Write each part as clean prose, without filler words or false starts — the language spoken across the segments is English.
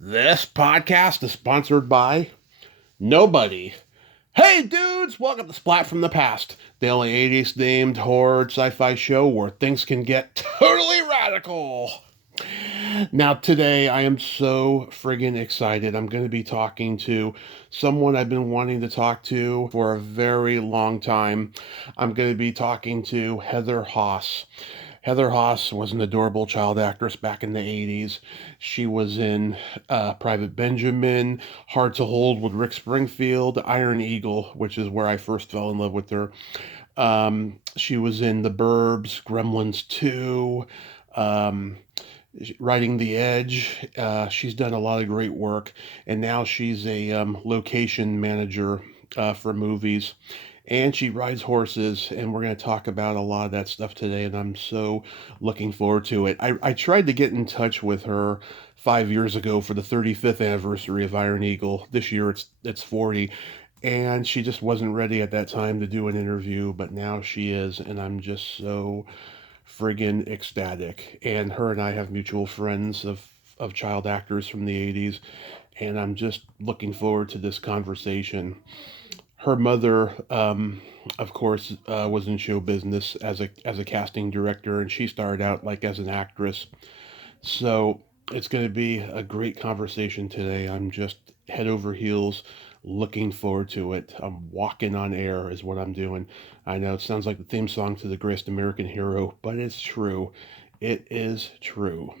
This podcast is sponsored by nobody. Hey dudes, welcome to Splat from the Past, daily 80s themed horror sci-fi show where things can get totally radical. Now today I am so friggin' excited. I'm going to be talking to someone I've been wanting to talk to for a very long time. I'm going to be talking to Heather Haase. Heather Haase was an adorable child actress back in the 80s. She was in Private Benjamin, Hard to Hold with Rick Springfield, Iron Eagle, which is where I first fell in love with her. She was in The Burbs, Gremlins 2, um, Riding the Edge. She's done a lot of great work, and now she's a location manager for movies. And she rides horses, and we're going to talk about a lot of that stuff today, and I'm so looking forward to it. I tried to get in touch with her 5 years ago for the 35th anniversary of Iron Eagle. This year it's 40, and she just wasn't ready at that time to do an interview, but now she is, and I'm just so friggin' ecstatic. And her and I have mutual friends of child actors from the 80s, and I'm just looking forward to this conversation. Her mother, of course, was in show business as a casting director, and she started out like as an actress. So it's going to be a great conversation today. I'm just head over heels looking forward to it. I'm walking on air, is what I'm doing. I know it sounds like the theme song to The Greatest American Hero, but it's true. It is true.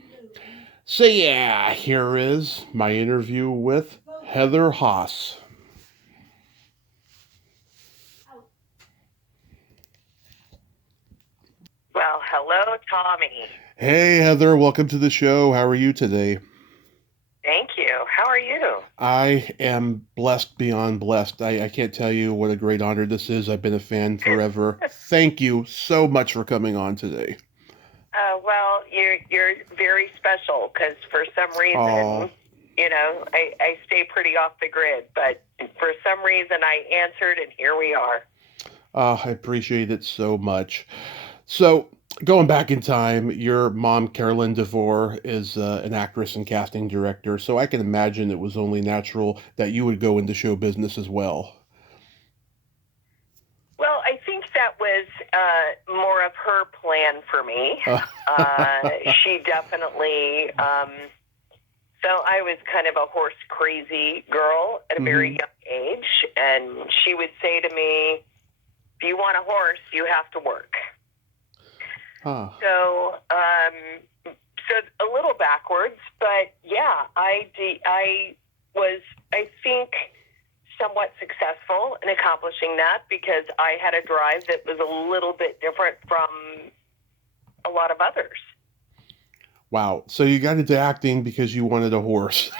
So, yeah, here is my interview with Heather Haase. Well, hello, Tommy. Hey, Heather, welcome to the show. How are you today? Thank you. How are you? I am blessed beyond blessed. I can't tell you what a great honor this is. I've been a fan forever. Thank you so much for coming on today. Well, you're very special because for some Oh, reason, I stay pretty off the grid, but for some reason I answered, and here we are. I appreciate it so much. So, going back in time, your mom, Carolyn DeVore, is an actress and casting director. So I can imagine it was only natural that you would go into show business as well. Well, I think that was more of her plan for me. Uh, She definitely. So I was kind of a horse crazy girl at a very hmm young age, and she would say to me, "If you want a horse, you have to work." ah, So a little backwards, but yeah, I was, I think, somewhat successful in accomplishing that because I had a drive that was a little bit different from a lot of others. wow. So you got into acting because you wanted a horse.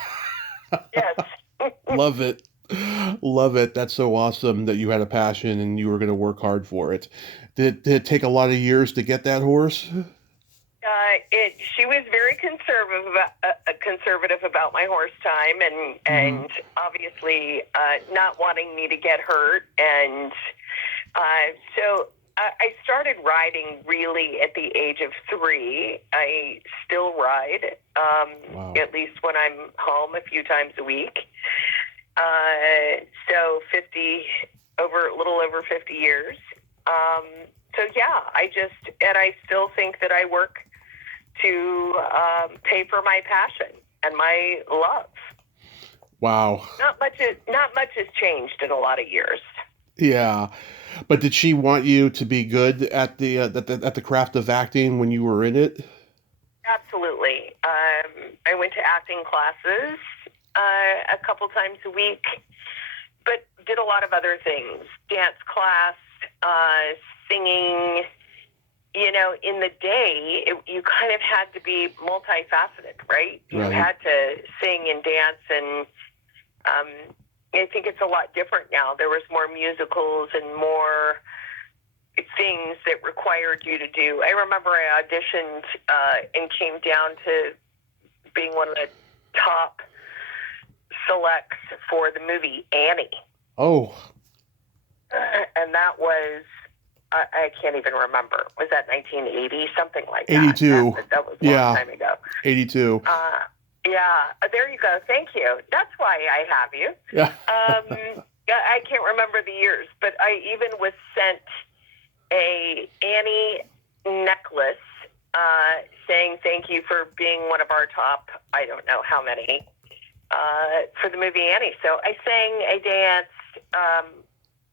Yes. Love it. Love it. That's so awesome that you had a passion and you were going to work hard for it. Did it take a lot of years to get that horse? She was very conservative about my horse time, hmm and obviously not wanting me to get hurt, and so I started riding really at the age of 3. I still ride, Wow. at least when I'm home a few times a week. So 50 over a little over 50 years. Um, so yeah, I still think that I work to pay for my passion and my love. Wow. Not much has changed in a lot of years. Yeah. But did she want you to be good at the craft of acting when you were in it? Absolutely. I went to acting classes a couple times a week, but did a lot of other things: dance class, singing. In the day, you kind of had to be multifaceted, right? You Right. had to sing and dance, and um, I think it's a lot different now. There was more musicals and more things that required you to do. I remember I auditioned and came down to being one of the top selects for the movie Annie. Oh, And that was, I can't even remember. Was that 1980? Something like that. 82. That was a long Yeah, time ago. 82. Yeah, there you go. Thank you. That's why I have you. Yeah. I can't remember the years, but I even was sent a Annie necklace saying thank you for being one of our top, I don't know how many, for the movie Annie. So I sang, I danced,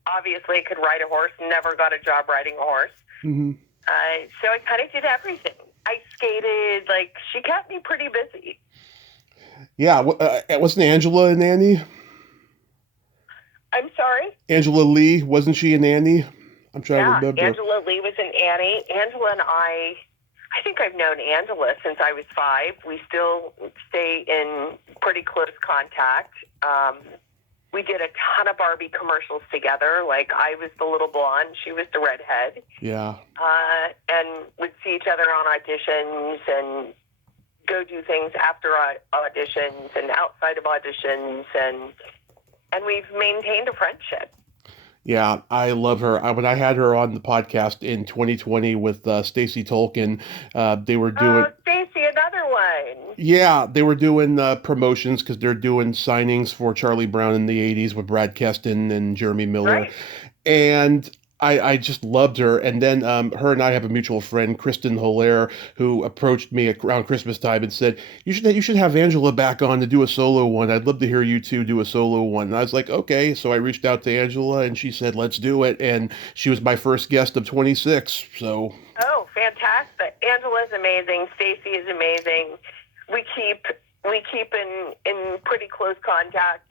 obviously I could ride a horse, never got a job riding a horse. Mm-hmm. So I kind of did everything. I skated, like, she kept me pretty busy. Yeah, wasn't Angela in Annie? I'm sorry? Angela Lee, wasn't she in Annie? I'm trying to remember. Angela Lee was in Annie. Angela and I think I've known Angela since I was 5. We still stay in pretty close contact. We did a ton of Barbie commercials together. Like, I was the little blonde, she was the redhead. Yeah. And we'd see each other on auditions and go do things after auditions and outside of auditions, and we've maintained a friendship. Yeah, I love her. When I had her on the podcast in 2020 with Stacey Tolkien, they were doing... Oh, Stacey, another one. Yeah, they were doing promotions because they're doing signings for Charlie Brown in the 80s with Brad Keston and Jeremy Miller. Right. And I just loved her. And then her and I have a mutual friend, Kristen Hilaire, who approached me around Christmas time and said, you should have Angela back on to do a solo one. I'd love to hear you two do a solo one. And I was like, okay. So I reached out to Angela and she said, let's do it. And she was my first guest of 26. So. Oh, fantastic. Angela's amazing. Stacey is amazing. We keep in pretty close contact.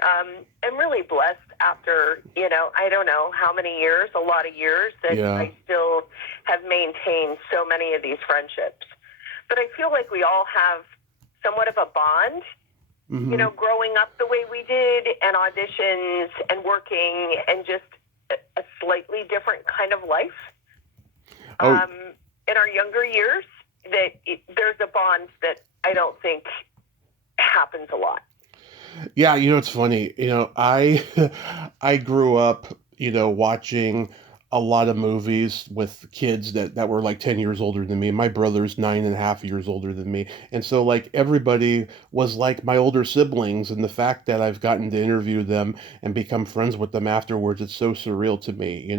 I'm really blessed after, I don't know how many years, a lot of years, that I still have maintained so many of these friendships. But I feel like we all have somewhat of a bond, growing up the way we did, and auditions and working and just a slightly different kind of life. In our younger years, there's a bond that I don't think happens a lot. Yeah, it's funny. I grew up, watching a lot of movies with kids that were like 10 years older than me. My brother's 9.5 years older than me. And so like everybody was like my older siblings. And the fact that I've gotten to interview them and become friends with them afterwards, it's so surreal to me.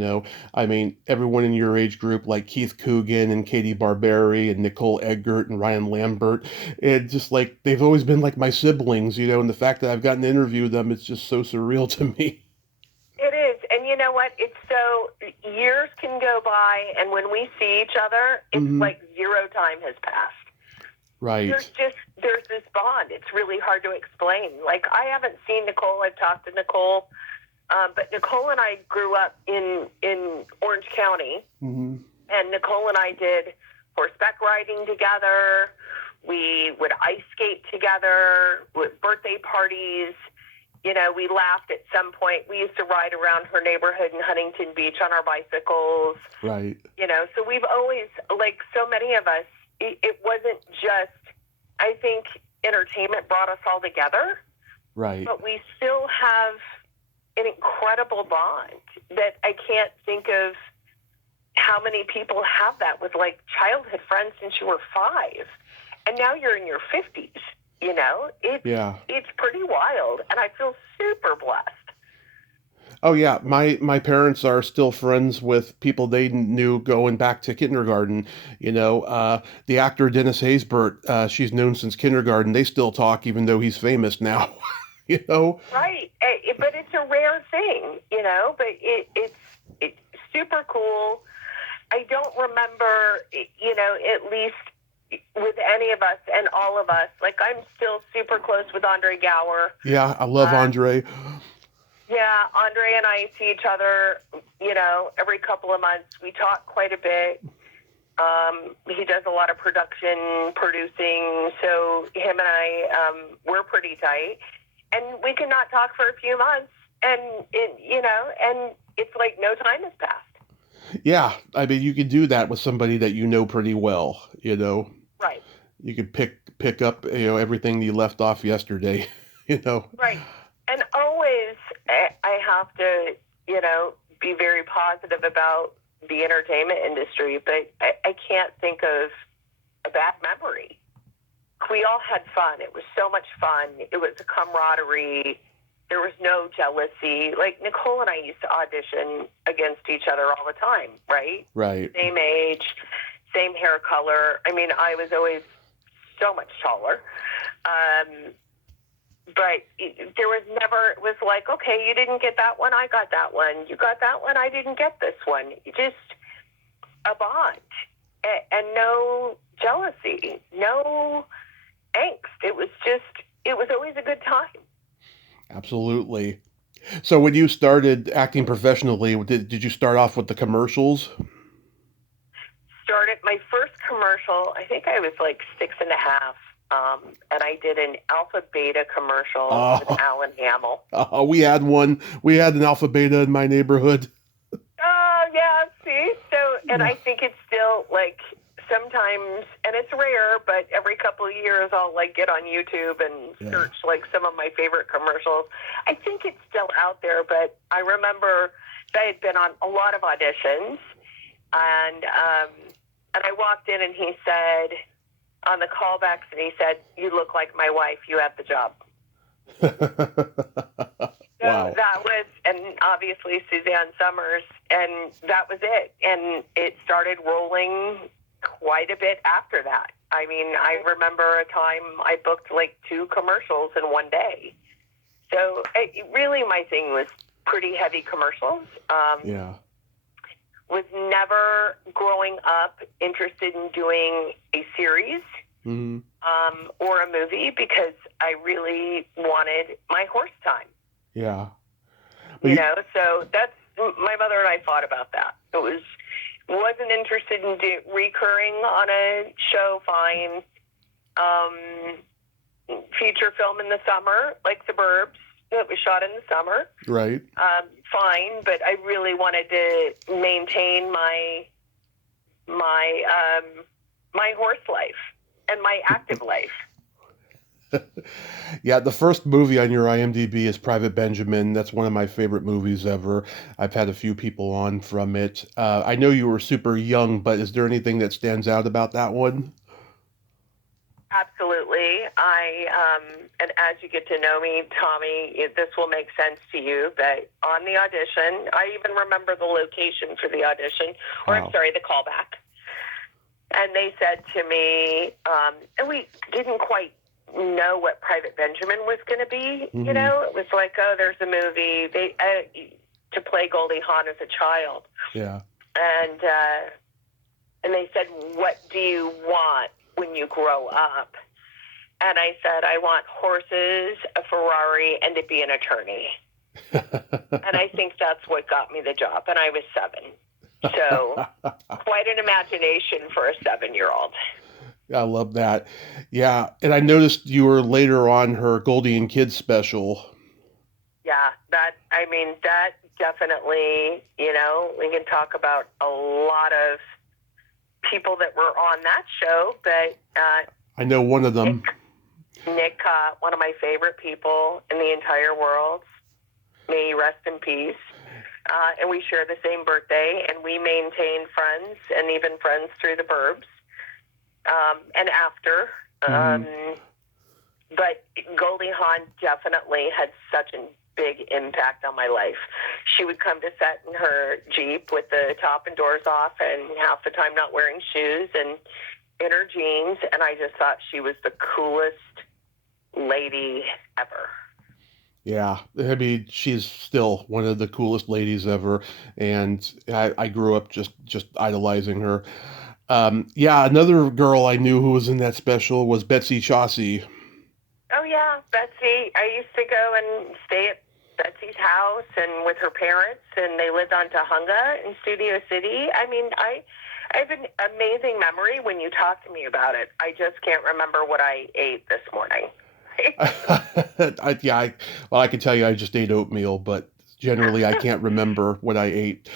I mean, everyone in your age group, like Keith Coogan and Katie Barberi and Nicole Eggert and Ryan Lambert, it just like, they've always been like my siblings, and the fact that I've gotten to interview them, it's just so surreal to me. It is. And you know what? It's so, years can go by, and when we see each other, it's like zero time has passed. Right. There's this bond. It's really hard to explain. Like, I haven't seen Nicole. I've talked to Nicole. But Nicole and I grew up in Orange County. Mm-hmm. And Nicole and I did horseback riding together. We would ice skate together with birthday parties. We laughed at some point. We used to ride around her neighborhood in Huntington Beach on our bicycles. Right. So we've always, like so many of us, it wasn't just, I think entertainment brought us all together. Right. But we still have an incredible bond that I can't think of how many people have that with like childhood friends since you were 5. And now you're in your 50s. It's pretty wild, and I feel super blessed. Oh yeah, my parents are still friends with people they knew going back to kindergarten. The actor Dennis Haysbert, she's known since kindergarten. They still talk, even though he's famous now. Right, but it's a rare thing. But it's super cool. I don't remember, at least with any of us and all of us, like I'm still super close with Andre Gower. Yeah, I love Andre. Yeah, Andre and I see each other, every couple of months. We talk quite a bit. He does a lot of producing, so him and I, we're pretty tight. And we can not talk for a few months, and it's like no time has passed. Yeah, I mean, you could do that with somebody that you know pretty well, Right. You could pick up, everything you left off yesterday, Right. And always I have to, be very positive about the entertainment industry, but I can't think of a bad memory. we all had fun. It was so much fun. It was a camaraderie. There was no jealousy. Like, Nicole and I used to audition against each other all the time, right? Right. Same age, same hair color. I mean, I was always so much taller. But there was never, it was like, okay, you didn't get that one, I got that one. You got that one, I didn't get this one. Just a bond. And no jealousy, no angst. It was always a good time. Absolutely. So when you started acting professionally, did you start off with the commercials? Started my first commercial, I think I was like 6.5. And I did an Alpha Beta commercial with Alan Hamill. We had one. We had an Alpha Beta in my neighborhood. Oh, yeah, see? So, and I think it's still, like, sometimes, and it's rare, but every couple of years I'll, like, get on YouTube and search, like, some of my favorite commercials. I think it's still out there, but I remember that I had been on a lot of auditions, and I walked in and he said, on the callbacks, and he said, "You look like my wife. You have the job." Wow. So that was, and obviously Suzanne Summers, and that was it. And it started rolling quite a bit after that. I mean, I remember a time I booked like 2 commercials in one day. So really my thing was pretty heavy commercials. Was never growing up interested in doing a series or a movie because I really wanted my horse time. Yeah. So that's, my mother and I fought about that. Wasn't interested in recurring on a show, fine. Feature film in the summer, like the Burbs, that was shot in the summer. Right. Fine, but I really wanted to maintain my horse life and my active life. Yeah, the first movie on your IMDb is Private Benjamin. That's one of my favorite movies ever. I've had a few people on from it. I know you were super young, but is there anything that stands out about that one? Absolutely. And as you get to know me, Tommy, this will make sense to you, but on the audition, I even remember the location for the audition, or Wow. I'm sorry, the callback. And they said to me, and we didn't quite know what Private Benjamin was going to be. Mm-hmm. It was like, oh, there's a movie to play Goldie Hawn as a child. Yeah. And they said, what do you want when you grow up? And I said, I want horses, a Ferrari, and to be an attorney. And I think that's what got me the job. And I was 7. So quite an imagination for a 7-year-old. I love that. Yeah. And I noticed you were later on her Goldie and Kids special. Yeah, that definitely, we can talk about a lot of people that were on that show, but I know one of them. Nick, one of my favorite people in the entire world. May he rest in peace. And we share the same birthday, and we maintain friends, and even friends through the Burbs and after. But Goldie Hawn definitely had such a big impact on my life. She would come to set in her Jeep with the top and doors off, and half the time not wearing shoes, and in her jeans, and I just thought she was the coolest lady ever. Yeah, I mean, she's still one of the coolest ladies ever, and I grew up just idolizing her. Another girl I knew who was in that special was Betsy Chaucey. Oh yeah, Betsy. I used to go and stay at Betsy's house and with her parents, and they lived on Tahunga in Studio City. I mean, I have an amazing memory when you talk to me about it. I just can't remember what I ate this morning. I can tell you I just ate oatmeal, but generally I can't remember what I ate.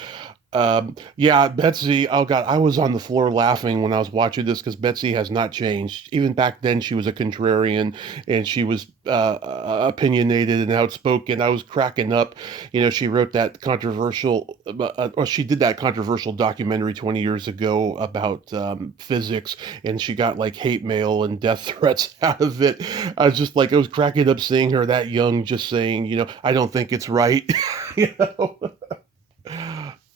Yeah, Betsy. Oh God, I was on the floor laughing when I was watching this because Betsy has not changed. Even back then, she was a contrarian and she was opinionated and outspoken. I was cracking up. She wrote that controversial, or she did that controversial documentary 20 years ago about physics, and she got like hate mail and death threats out of it. I was cracking up seeing her that young, just saying, I don't think it's right. you know.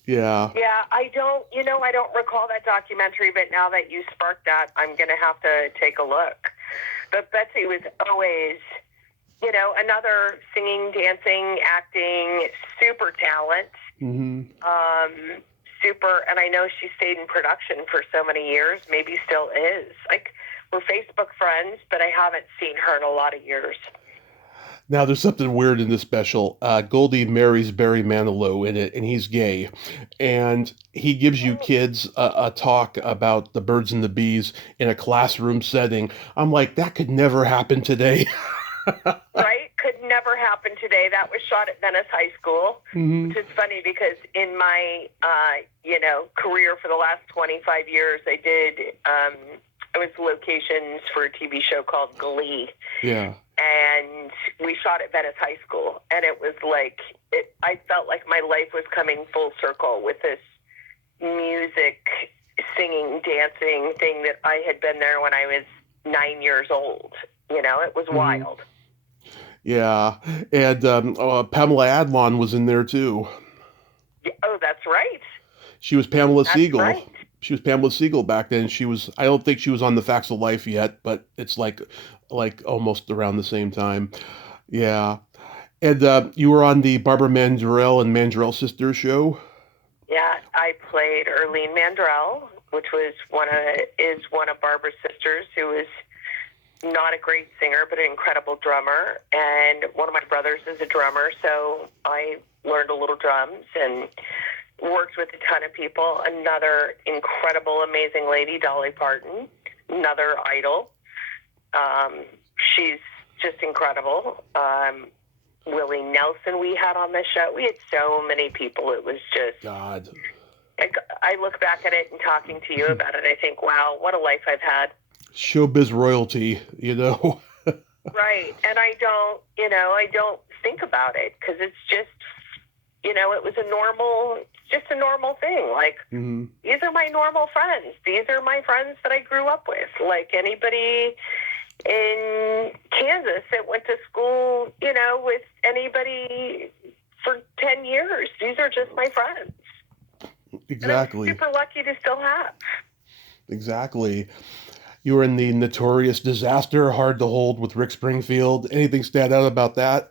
Yeah. Yeah, I don't recall that documentary, but now that you sparked that, I'm going to have to take a look. But Betsy was always, another singing, dancing, acting, super talent. Hmm. Super, and I know she stayed in production for so many years, maybe still is. Like, we're Facebook friends, but I haven't seen her in a lot of years. Now, there's something weird in this special. Goldie marries Barry Manilow in it, and he's gay. And he gives you kids a talk about the birds and the bees in a classroom setting. I'm like, that could never happen today. Right? Could never happen today. That was shot at Venice High School, Hmm. which is funny because in my, career for the last 25 years, I was locations for a TV show called Glee. Yeah. And we shot at Venice High School, and it was like, I felt like my life was coming full circle with this music, singing, dancing thing that I had been there when I was 9 years old. It was wild. Yeah. And Pamela Adlon was in there too. Oh, that's right. She was Pamela That's Siegel. right. She was Pamela Siegel back then. I don't think she was on The Facts of Life yet, but it's like almost around the same time. Yeah. And you were on the Barbara Mandrell and Mandrell Sisters show. Yeah, I played Erlene Mandrell, which is one of Barbara's sisters, who is not a great singer, but an incredible drummer. And one of my brothers is a drummer, so I learned a little drums and worked with a ton of people. Another incredible, amazing lady, Dolly Parton, another idol. She's just incredible. Willie Nelson we had on the show. We had so many people. It was just... God. I look back at it and talking to you about it, I think, wow, what a life I've had. Showbiz royalty, Right. And I don't think about it because it's just, it was just a normal thing. Like, These are my normal friends. These are my friends that I grew up with. Like anybody in Kansas that went to school, with anybody for 10 years. These are just my friends. Exactly. And I'm super lucky to still have. Exactly. You were in the Notorious Disaster, Hard to Hold with Rick Springfield. Anything stand out about that?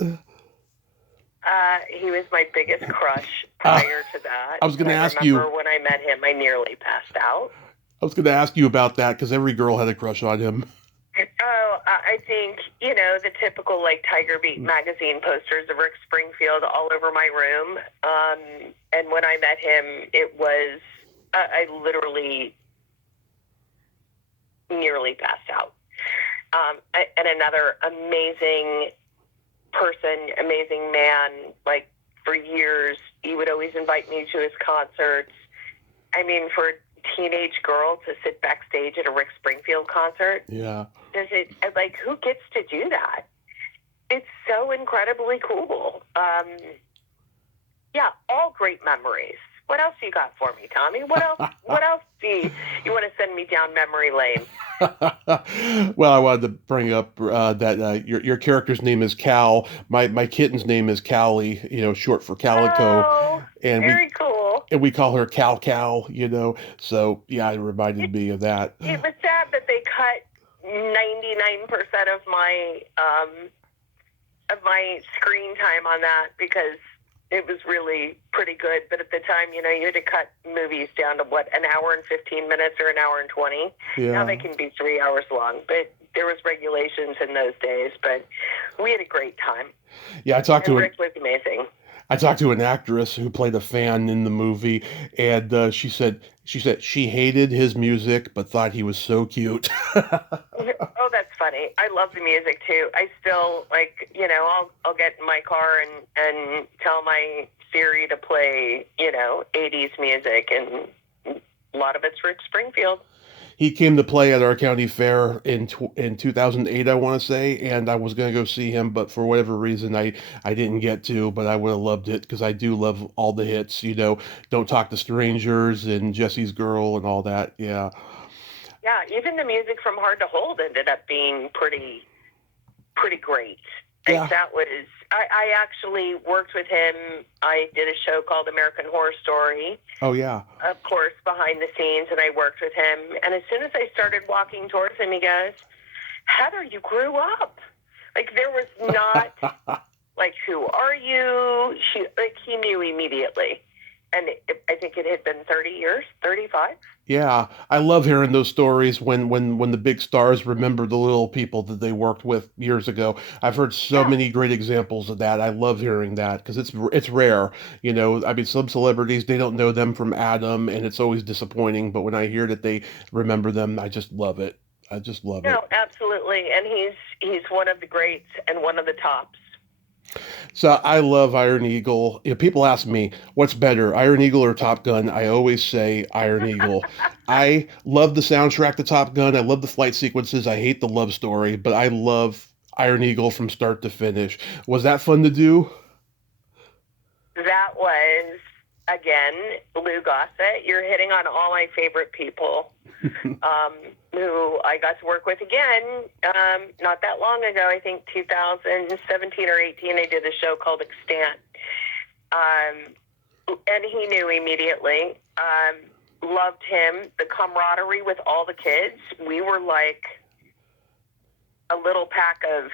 He was my biggest crush prior to that. I was going to ask you. I remember when I met him, I nearly passed out. I was going to ask you about that because every girl had a crush on him. Oh, I think, the typical, like, Tiger Beat magazine posters of Rick Springfield all over my room. And when I met him, it was, I literally nearly passed out. And another amazing person, amazing man, like, for years, he would always invite me to his concerts. I mean, for a teenage girl to sit backstage at a Rick Springfield concert. Yeah. Who gets to do that? It's so incredibly cool. Yeah, all great memories. What else you got for me, Tommy? What else do you want to send me down memory lane? Well, I wanted to bring up that your character's name is Cal. My kitten's name is Callie, short for Calico. Oh, and very cool. And we call her Cal. So yeah, it reminded me of that. It was sad that they cut 99% of my screen time on that because it was really pretty good. But at the time, you had to cut movies down to an hour and 15 minutes or an hour and 20. Yeah. Now they can be 3 hours long, but there was regulations in those days. But we had a great time. Yeah, Rick was amazing. I talked to an actress who played a fan in the movie, and she said she hated his music but thought he was so cute. Oh, that's funny. I love the music too. I still I'll get in my car and tell my Siri to play, '80s music, and a lot of it's Rick Springfield. He came to play at our county fair in 2008, I want to say, and I was going to go see him, but for whatever reason, I didn't get to. But I would have loved it because I do love all the hits, "Don't Talk to Strangers" and "Jesse's Girl" and all that. Yeah, Yeah, even the music from Hard to Hold ended up being pretty great. yeah. Like that was, I actually worked with him. I did a show called American Horror Story, Oh yeah, of course, behind the scenes, and I worked with him. And as soon as I started walking towards him, he goes, "Heather, you grew up." Like, there was not, like, "Who are you?" He knew immediately. And I think it had been 30 years, 35. yeah. I love hearing those stories when the big stars remember the little people that they worked with years ago. I've heard so Yeah. many great examples of that. I love hearing that because it's rare. I mean, some celebrities they don't know them from Adam, and it's always disappointing. But when I hear that they remember them, I just love it. I just love it. No, absolutely. And he's one of the greats and one of the tops. So I love Iron Eagle. People ask me, what's better, Iron Eagle or Top Gun? I always say Iron Eagle. I love the soundtrack to Top Gun. I love the flight sequences. I hate the love story, but I love Iron Eagle from start to finish. Was that fun to do? That was, again, Lou Gossett. You're hitting on all my favorite people, who I got to work with again not that long ago. I think 2017 or 18, I did a show called Extant. And he knew immediately. Loved him. The camaraderie with all the kids. We were like a little pack of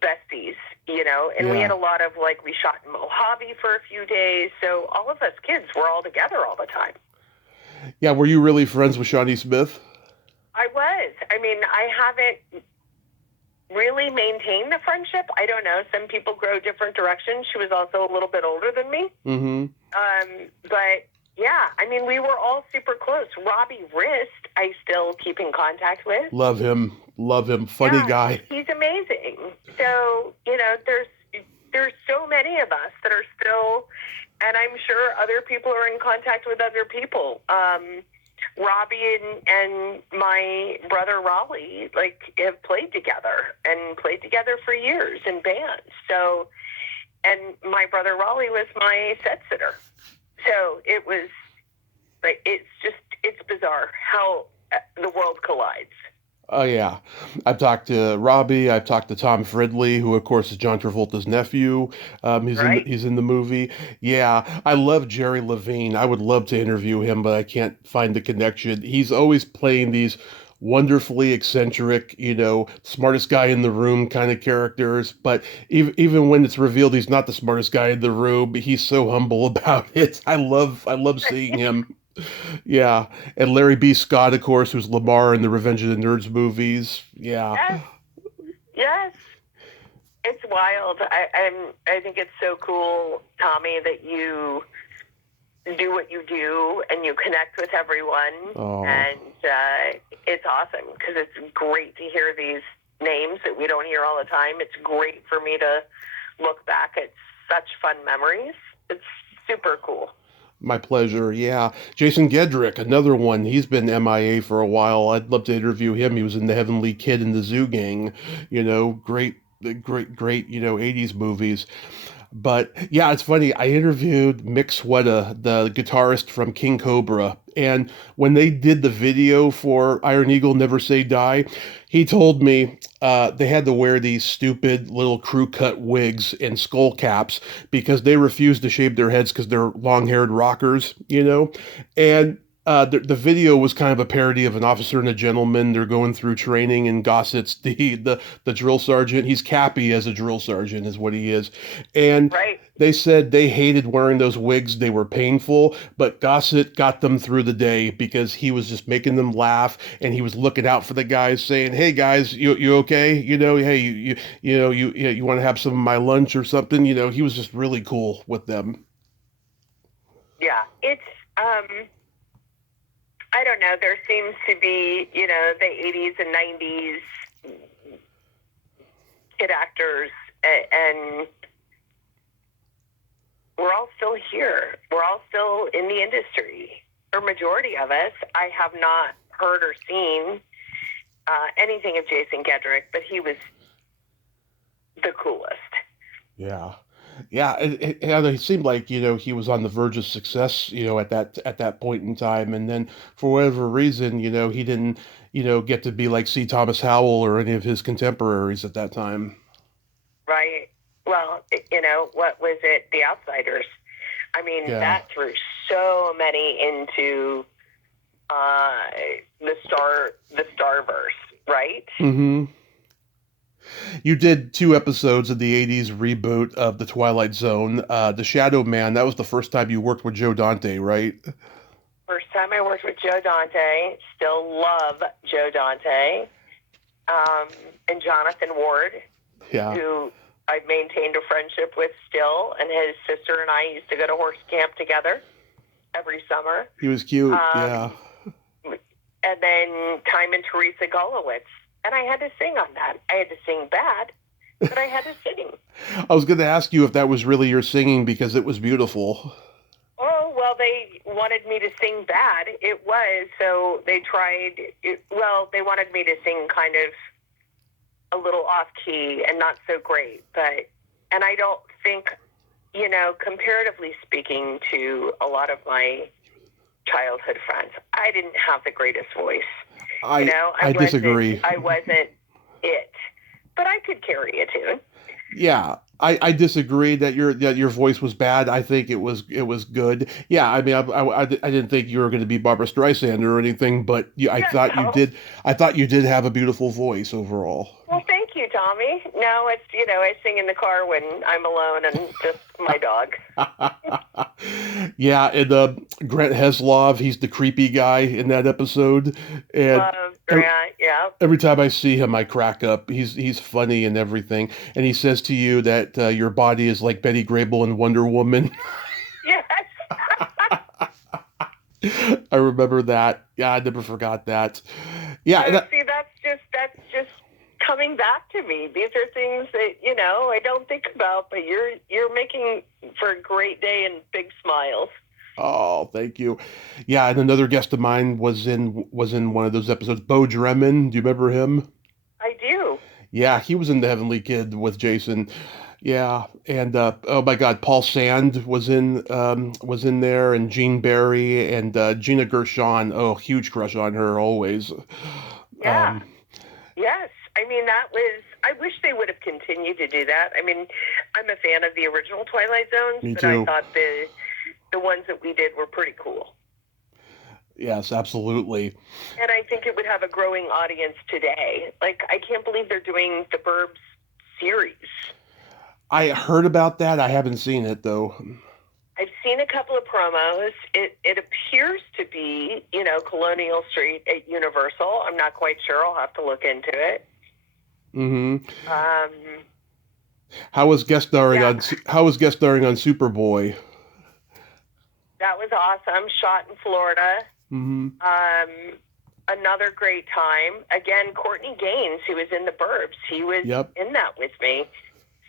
besties, and we had a lot of, like, we shot in Mojave for a few days, so all of us kids were all together all the time. Yeah, were you really friends with Shawnee Smith? I was. I mean, I haven't really maintained the friendship. I don't know. Some people grow different directions. She was also a little bit older than me. Mm-hmm. But yeah, I mean, we were all super close. Robbie Wrist, I still keep in contact with. Love him. Love him. Funny guy. He's amazing. So, there's so many of us that are still, and I'm sure other people are in contact with other people. Robbie and my brother Raleigh, have played together for years in bands. So, and my brother Raleigh was my set sitter. So it was, it's bizarre how the world collides. Oh yeah, I've talked to Robbie. I've talked to Tom Fridley, who of course is John Travolta's nephew. He's in the movie. Yeah, I love Jerry Levine. I would love to interview him, but I can't find the connection. He's always playing these wonderfully eccentric, smartest guy in the room kind of characters. But even when it's revealed he's not the smartest guy in the room, he's so humble about it. I love seeing him. Yeah, and Larry B. Scott, of course, who's Lamar in the Revenge of the Nerds movies. Yeah, Yes. It's wild. I think it's so cool, Tommy, that you do what you do and you connect with everyone. Oh. And it's awesome because it's great to hear these names that we don't hear all the time. It's great for me to look back at such fun memories. It's super cool. My pleasure. Yeah, Jason Gedrick, another one. He's been MIA for a while. I'd love to interview him. He was in The Heavenly Kid and The Zoo Gang. Great, 80s movies. But yeah, it's funny. I interviewed Mick Swetta, the guitarist from King Cobra, and when they did the video for Iron Eagle Never Say Die, he told me they had to wear these stupid little crew cut wigs and skull caps because they refused to shave their heads because they're long haired rockers, and the video was kind of a parody of An Officer and a Gentleman. They're going through training, and Gossett's the drill sergeant. He's Cappy as a drill sergeant is what he is. And they said they hated wearing those wigs. They were painful, but Gossett got them through the day because he was just making them laugh, and he was looking out for the guys, saying, "Hey guys, you okay? Hey, you want to have some of my lunch or something?" He was just really cool with them. Yeah, it's I don't know. There seems to be, the 80s and 90s kid actors, and we're all still here. We're all still in the industry. For majority of us, I have not heard or seen anything of Jason Gedrick, but he was the coolest. Yeah. Yeah, it seemed like, he was on the verge of success, at that point in time, and then for whatever reason, he didn't, get to be like C. Thomas Howell or any of his contemporaries at that time. Right. Well, what was it? The Outsiders. I mean, Yeah. that threw so many into the Starverse, right? Mm-hmm. You did 2 episodes of the '80s reboot of The Twilight Zone. The Shadow Man, that was the first time you worked with Joe Dante, right? First time I worked with Joe Dante. Still love Joe Dante. And Jonathan Ward, Yeah. who I've maintained a friendship with still, and his sister and I used to go to horse camp together every summer. He was cute, yeah. And then Time and Teresa Gulowitz. And I had to sing on that. I had to sing bad, but I had to sing. I was going to ask you if that was really your singing because it was beautiful. Oh, well, they wanted me to sing bad. It was. So they they wanted me to sing kind of a little off key and not so great. And I don't think, comparatively speaking to a lot of my childhood friends, I didn't have the greatest voice. I disagree. I wasn't it, but I could carry a tune. Yeah, I disagree that your voice was bad. I think it was good. Yeah, I mean, I didn't think you were going to be Barbara Streisand or anything, but I thought you did. I thought you did have a beautiful voice overall. Well, thank you, Tommy. No, it's I sing in the car when I'm alone and just my dog. Yeah, and Grant Heslov, he's the creepy guy in that episode, and love Grant. Yeah. Every time I see him, I crack up. He's funny and everything, and he says to you that your body is like Betty Grable in Wonder Woman. Yes. I remember that. Yeah, I never forgot that. Yeah. See, that's just coming back to me. These are things that I don't think about, but you're making for a great day and big smiles. Oh, thank you. Yeah, and another guest of mine was in one of those episodes. Bo Dremen, do you remember him? I do. Yeah, he was in The Heavenly Kid with Jason. Yeah, and oh my God, Paul Sand was in there, and Gene Barry and Gina Gershon. Oh, huge crush on her always. Yeah. Yes. I mean, I wish they would have continued to do that. I mean, I'm a fan of the original Twilight Zones, Me but too. I thought the ones that we did were pretty cool. Yes, absolutely. And I think it would have a growing audience today. Like, I can't believe they're doing the Burbs series. I heard about that. I haven't seen it, though. I've seen a couple of promos. It appears to be, Colonial Street at Universal. I'm not quite sure. I'll have to look into it. Mm-hmm. How was guest starring on Superboy? That was awesome. Shot in Florida. Mm-hmm. Another great time. Again, Courtney Gaines, who was in the Burbs, he was in that with me.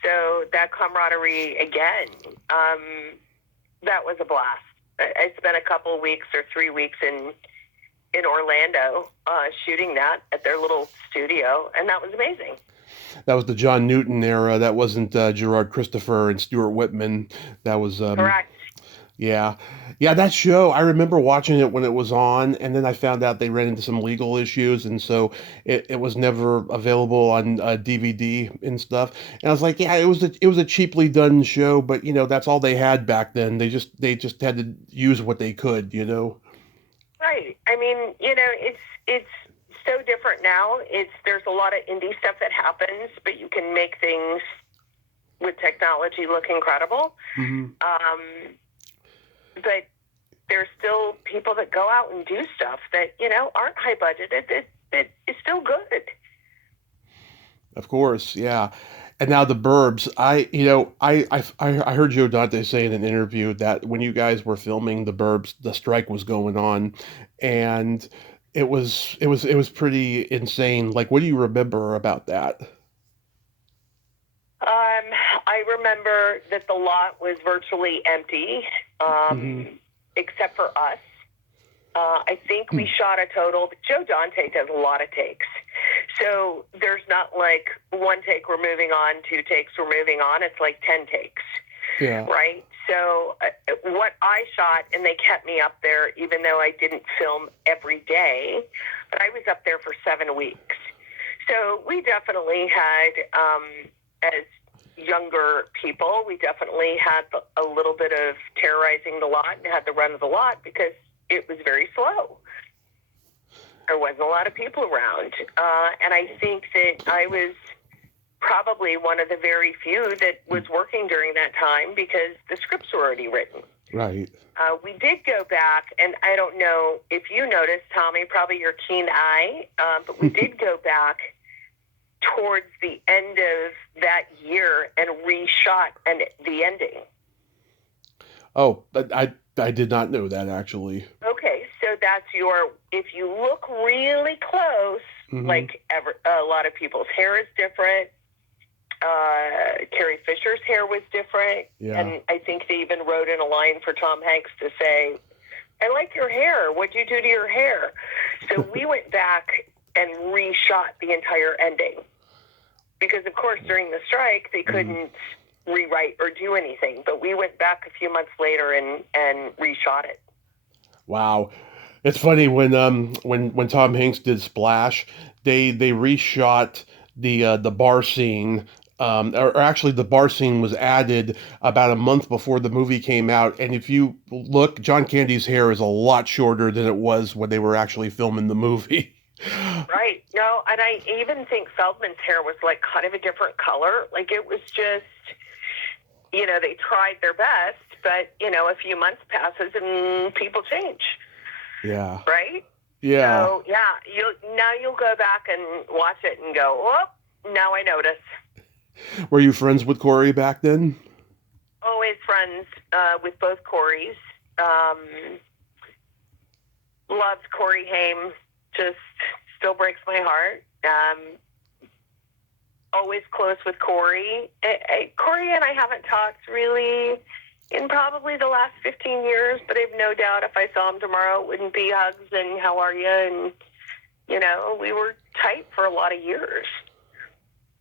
So that camaraderie again, that was a blast. I spent a couple of weeks or 3 weeks in Orlando shooting that at their little studio, and that was amazing. That was the John Newton era. That wasn't Gerard Christopher and Stuart Whitman. That was correct. Yeah. Yeah, that show, I remember watching it when it was on, and then I found out they ran into some legal issues, and so it was never available on DVD and stuff. And I was like, yeah, it was a cheaply done show, but that's all they had back then. They just had to use what they could. Right. I mean, it's so different now. There's a lot of indie stuff that happens, but you can make things with technology look incredible. Mm-hmm. But there's still people that go out and do stuff that, aren't high budgeted, that is still good. Of course, yeah. And now the Burbs. I heard Joe Dante say in an interview that when you guys were filming the Burbs, the strike was going on, and it was pretty insane. Like, what do you remember about that? I I remember that the lot was virtually empty, except for us. I think we shot a total. Joe Dante does a lot of takes. So there's not like one take, we're moving on, 2 takes, we're moving on. It's like 10 takes. Yeah. Right? So what I shot, and they kept me up there, even though I didn't film every day, but I was up there for 7 weeks. So we definitely had, as younger people, we definitely had a little bit of terrorizing the lot and had the run of the lot because it was very slow. There wasn't a lot of people around. And I think that I was probably one of the very few that was working during that time because the scripts were already written. Right. We did go back, and I don't know if you noticed, Tommy, probably your keen eye, but we did go back towards the end of that year and reshot the ending. Oh, but I did not know that, actually. Okay, so that's if you look really close, like a lot of people's hair is different. Carrie Fisher's hair was different. Yeah. And I think they even wrote in a line for Tom Hanks to say, I like your hair. What'd you do to your hair? So we went back and reshot the entire ending. Because, of course, during the strike, they couldn't rewrite or do anything. But we went back a few months later and reshot it. Wow. It's funny when Tom Hanks did Splash, they reshot the bar scene. Or actually, the bar scene was added about a month before the movie came out. And if you look, John Candy's hair is a lot shorter than it was when they were actually filming the movie. Right. No, and I even think Feldman's hair was like kind of a different color. Like it was just, they tried their best, but, a few months passes and people change. Yeah. Right? Yeah. So, you'll go back and watch it and go, oh, now I notice. Were you friends with Corey back then? Always friends with both Corys. Loved Corey Haim. Just still breaks my heart. Always close with Corey. Corey and I haven't talked really in probably the last 15 years, but I have no doubt if I saw him tomorrow, it wouldn't be hugs and how are you? And, we were tight for a lot of years.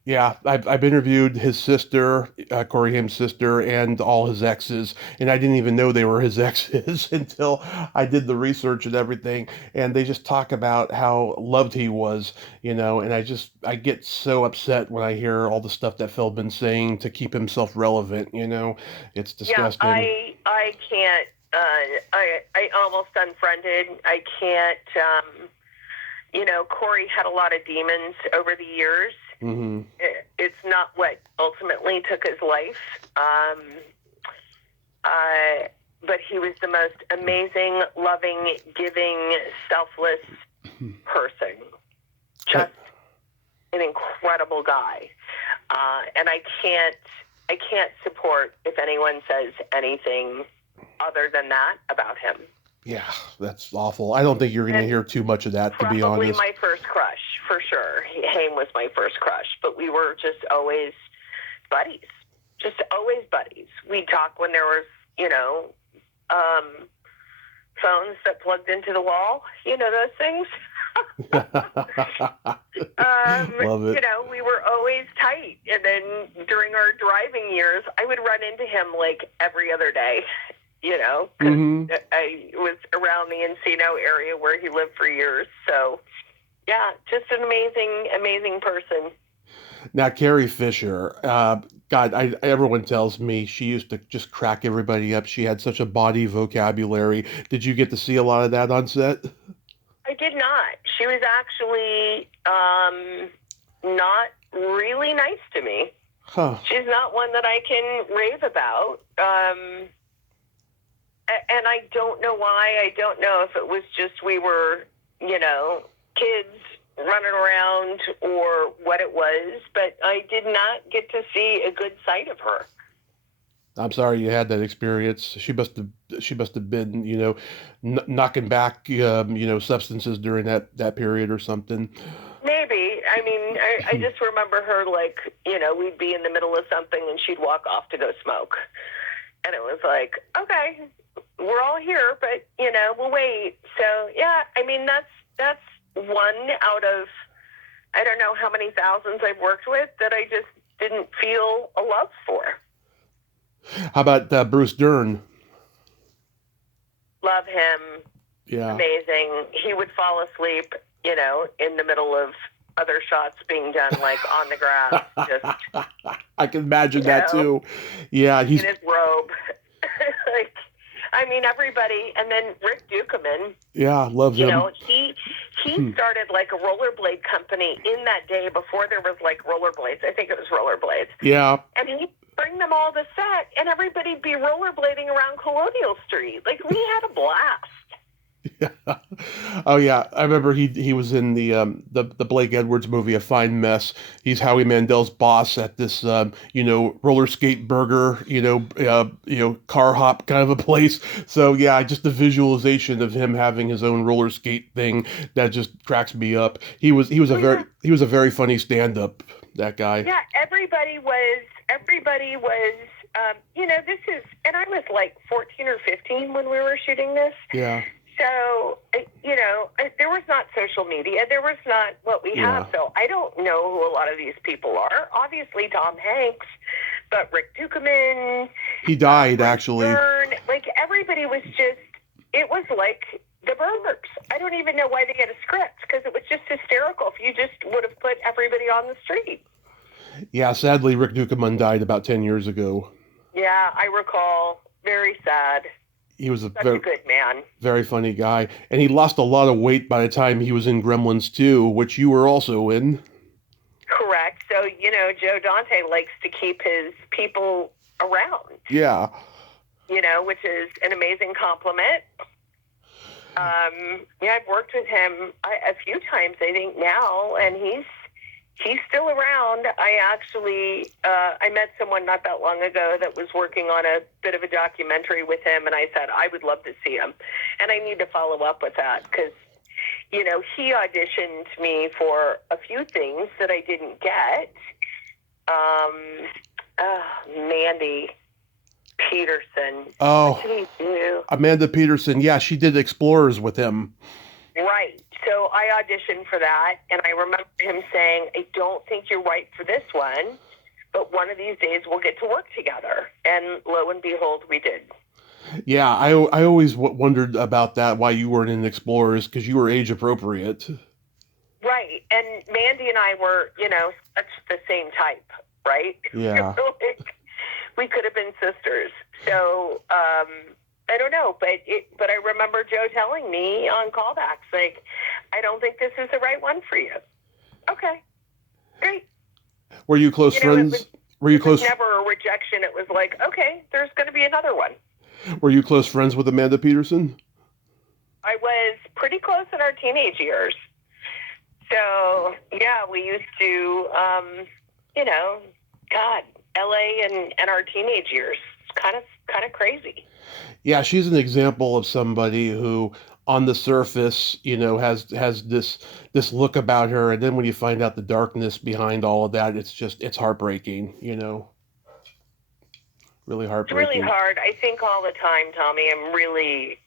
Yeah, I've interviewed his sister, Corey Haim's sister, and all his exes, and I didn't even know they were his exes until I did the research and everything. And they just talk about how loved he was, and I get so upset when I hear all the stuff that Feldman's saying to keep himself relevant. It's disgusting. Yeah, I can't. I almost unfriended. I can't. Corey had a lot of demons over the years. Mm-hmm. It's not what ultimately took his life. But he was the most amazing, loving, giving, selfless person. Just an incredible guy. And I can't support if anyone says anything other than that about him. Yeah, that's awful. I don't think you're going to hear too much of that, to be honest. Probably my first crush, for sure. Haim was my first crush, but we were just always buddies. Just always buddies. We'd talk when there was, phones that plugged into the wall. Those things. Love it. We were always tight. And then during our driving years, I would run into him like every other day. Because I was around the Encino area where he lived for years. So, yeah, just an amazing, amazing person. Now, Carrie Fisher, everyone tells me she used to just crack everybody up. She had such a body vocabulary. Did you get to see a lot of that on set? I did not. She was actually not really nice to me. Huh. She's not one that I can rave about. And I don't know why. I don't know if it was just we were, kids running around or what it was, but I did not get to see a good sight of her. I'm sorry you had that experience. She must have been, knocking back, substances during that period or something. Maybe. I mean, I just remember her, like, we'd be in the middle of something and she'd walk off to go smoke. And it was like, okay, we're all here, but, we'll wait. So, yeah, I mean, that's one out of, I don't know how many thousands I've worked with that I just didn't feel a love for. How about Bruce Dern? Love him. Yeah. Amazing. He would fall asleep, in the middle of other shots being done, like on the grass. Just, I can imagine that too. Yeah, he's in his robe. Like, I mean, everybody. And then Rick Dukeman. Yeah, love him. He started like a rollerblade company in that day before there was like rollerblades. I think it was rollerblades. Yeah. And he'd bring them all to set, and everybody'd be rollerblading around Colonial Street. Like, we had a blast. Yeah. Oh yeah, I remember he was in the Blake Edwards movie A Fine Mess. He's Howie Mandel's boss at this roller skate burger car hop kind of a place. So yeah, just the visualization of him having his own roller skate thing that just cracks me up. He was a very funny stand up, that guy. Yeah, everybody was. This is, and I was like 14 or 15 when we were shooting this. Yeah. So, there was not social media. There was not what we have. So I don't know who a lot of these people are. Obviously, Tom Hanks, but Rick Dukeman. He died, actually. Byrne, like, everybody was just, it was like the Burbs. I don't even know why they get a script, because it was just hysterical if you just would have put everybody on the street. Yeah, sadly, Rick Dukeman died about 10 years ago. Yeah, I recall. Very sad. He was such a good man. Very funny guy. And he lost a lot of weight by the time he was in Gremlins 2, which you were also in. Correct. So, Joe Dante likes to keep his people around. Yeah. Which is an amazing compliment. I've worked with him a few times, I think, now, and he's still around. I actually, I met someone not that long ago that was working on a bit of a documentary with him, and I said, I would love to see him. And I need to follow up with that because, he auditioned me for a few things that I didn't get. Mandy Peterson. Oh, what did he do? Amanda Peterson. Yeah, she did Explorers with him. Right. So I auditioned for that, and I remember him saying, I don't think you're right for this one, but one of these days we'll get to work together. And lo and behold, we did. Yeah, I always wondered about that, why you weren't in Explorers, because you were age appropriate. Right. And Mandy and I were, such the same type, right? Yeah. We could have been sisters. So, I don't know, but I remember Joe telling me on callbacks, like, I don't think this is the right one for you. Okay, great. Were you close friends? Were you close? It was never a rejection. It was like, okay, there's going to be another one. Were you close friends with Amanda Peterson? I was pretty close in our teenage years. So yeah, we used to, LA and our teenage years. It's kind of crazy. Yeah, she's an example of somebody who, on the surface, has this look about her, and then when you find out the darkness behind all of that, it's heartbreaking. Really heartbreaking. It's really hard. I think all the time, Tommy. I'm really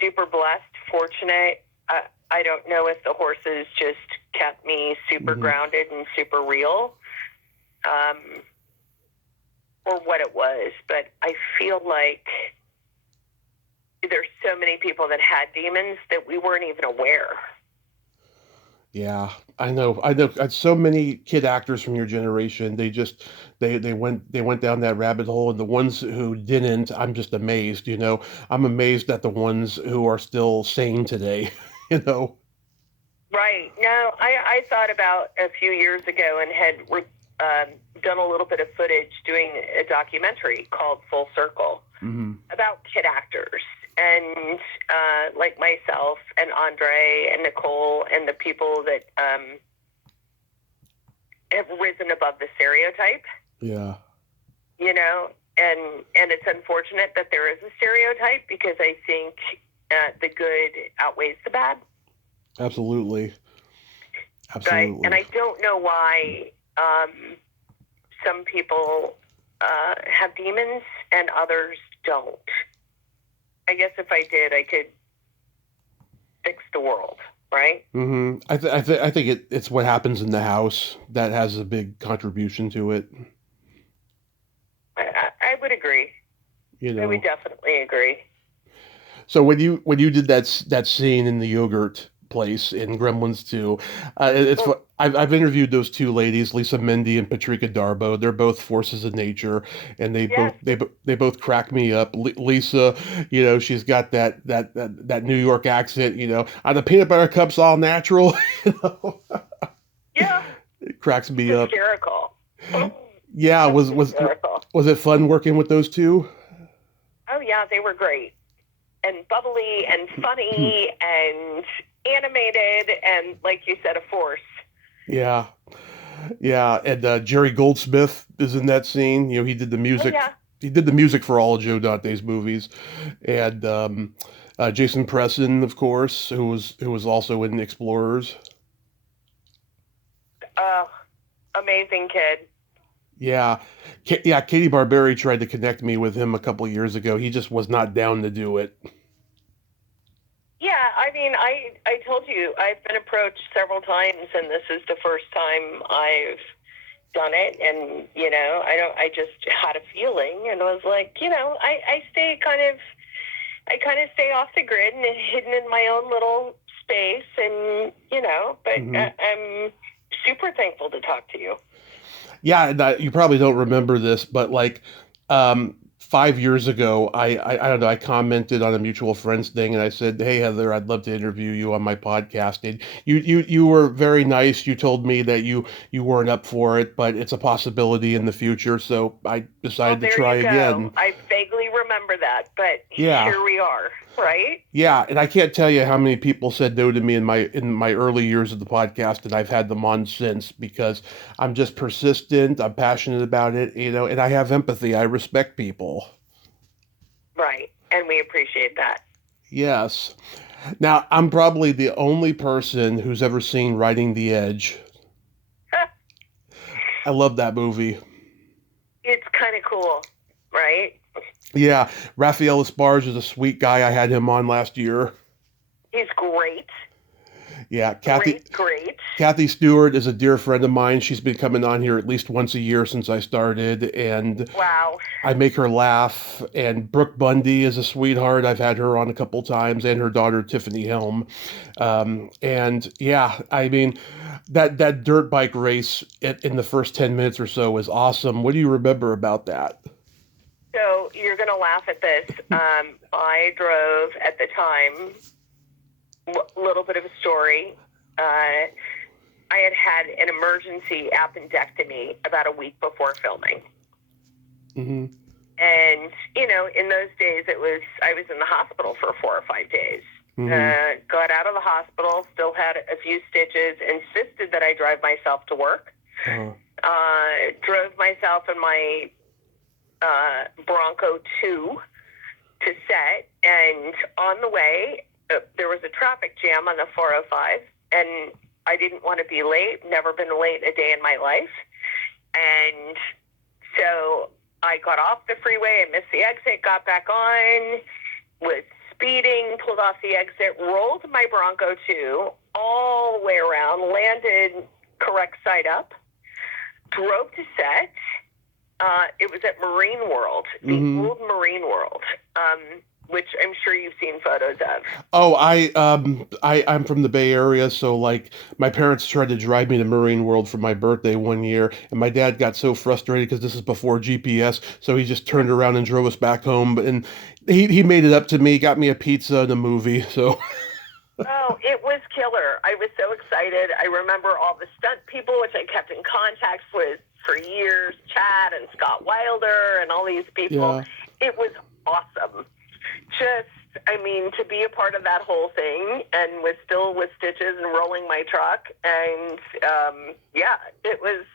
super blessed, fortunate. I don't know if the horses just kept me super grounded and super real. Or what it was, but I feel like there's so many people that had demons that we weren't even aware. Yeah, I know. So many kid actors from your generation, they went down that rabbit hole, and the ones who didn't, I'm just amazed. I'm amazed at the ones who are still sane today. Right. No, I thought about a few years ago and had done a little bit of footage doing a documentary called Full Circle about kid actors. And like myself and Andre and Nicole and the people that have risen above the stereotype. Yeah. And it's unfortunate that there is a stereotype because I think the good outweighs the bad. Absolutely. Absolutely. And I don't know why some people have demons and others don't. I guess if I did, I could fix the world, right? Mm-hmm. I think it's what happens in the house that has a big contribution to it. I would agree. You I know. would definitely agree. So when you did that scene in the yogurt place in Gremlins 2, it's Mm. I've interviewed those two ladies, Lisa Mindy and Patrika Darbo. They're both forces of nature, and Yes. they both crack me up. Lisa, she's got that New York accent. Are the peanut butter cups all natural? you know, Yeah. it cracks me up. Hysterical. Yeah, Hysterical. was it fun working with those two? Oh yeah, they were great and bubbly and funny and animated and, like you said, a force. Yeah. Yeah, and Jerry Goldsmith is in that scene. He did the Oh music. yeah. He did the music for all of Joe Dante's movies, and Jason Preston, of course, who was also in Explorers. Amazing kid. Yeah, yeah. Katie Barberi tried to connect me with him a couple of years ago. He just was not down to do it. Yeah, I mean, I told you I've been approached several times, and this is the first time I've done it. And I just had a feeling, and was like, I kind of stay off the grid and hidden in my own little space, and but I'm super thankful to talk to you. Yeah, and you probably don't remember this, but like 5 years ago, I don't know, I commented on a mutual friends thing, and I said, "Hey Heather, I'd love to interview you on my podcast." And you were very nice. You told me that you weren't up for it, but it's a possibility in the future. So I decided to try There you again. go. I vaguely remember that, but Yeah. here we are, right? Yeah, and I can't tell you how many people said no to me in my early years of the podcast, and I've had them on since because I'm just persistent, I'm passionate about it, and I have empathy. I respect people. Right, and we appreciate that. Yes. Now, I'm probably the only person who's ever seen Riding the Edge. I love that movie. It's kind of cool, right? Yeah, Raphael Esparge is a sweet guy. I had him on last year. He's great. Yeah, Great. Kathy Stewart is a dear friend of mine. She's been coming on here at least once a year since I started, and Wow. I make her laugh. And Brooke Bundy is a sweetheart. I've had her on a couple times, and her daughter Tiffany Helm. And yeah, I mean, that dirt bike race in the first 10 minutes or so was awesome. What do you remember about that? So you're going to laugh at this. I drove at the time, little bit of a story. I had an emergency appendectomy about a week before filming. Mm-hmm. And, in those days, I was in the hospital for 4 or 5 days. Mm-hmm. Got out of the hospital, still had a few stitches, insisted that I drive myself to work. Drove myself in my Bronco 2 to set, and on the way, there was a traffic jam on the 405, and I didn't want to be late, never been late a day in my life, and so I got off the freeway, I missed the exit, got back on, was speeding, pulled off the exit, rolled my Bronco 2 all the way around, landed correct side up, drove to set. It was at Marine World, the old Marine World, which I'm sure you've seen photos of. Oh, I'm from the Bay Area, so like my parents tried to drive me to Marine World for my birthday one year, and my dad got so frustrated because this is before GPS, so he just turned around and drove us back home. And he made it up to me, got me a pizza and a movie. So. Oh, it was killer. I was so excited. I remember all the stunt people, which I kept in contact with for years, Chad and Scott Wilder and all these people. Yeah. It was awesome. To be a part of that whole thing and with stitches and rolling my truck. And, it was,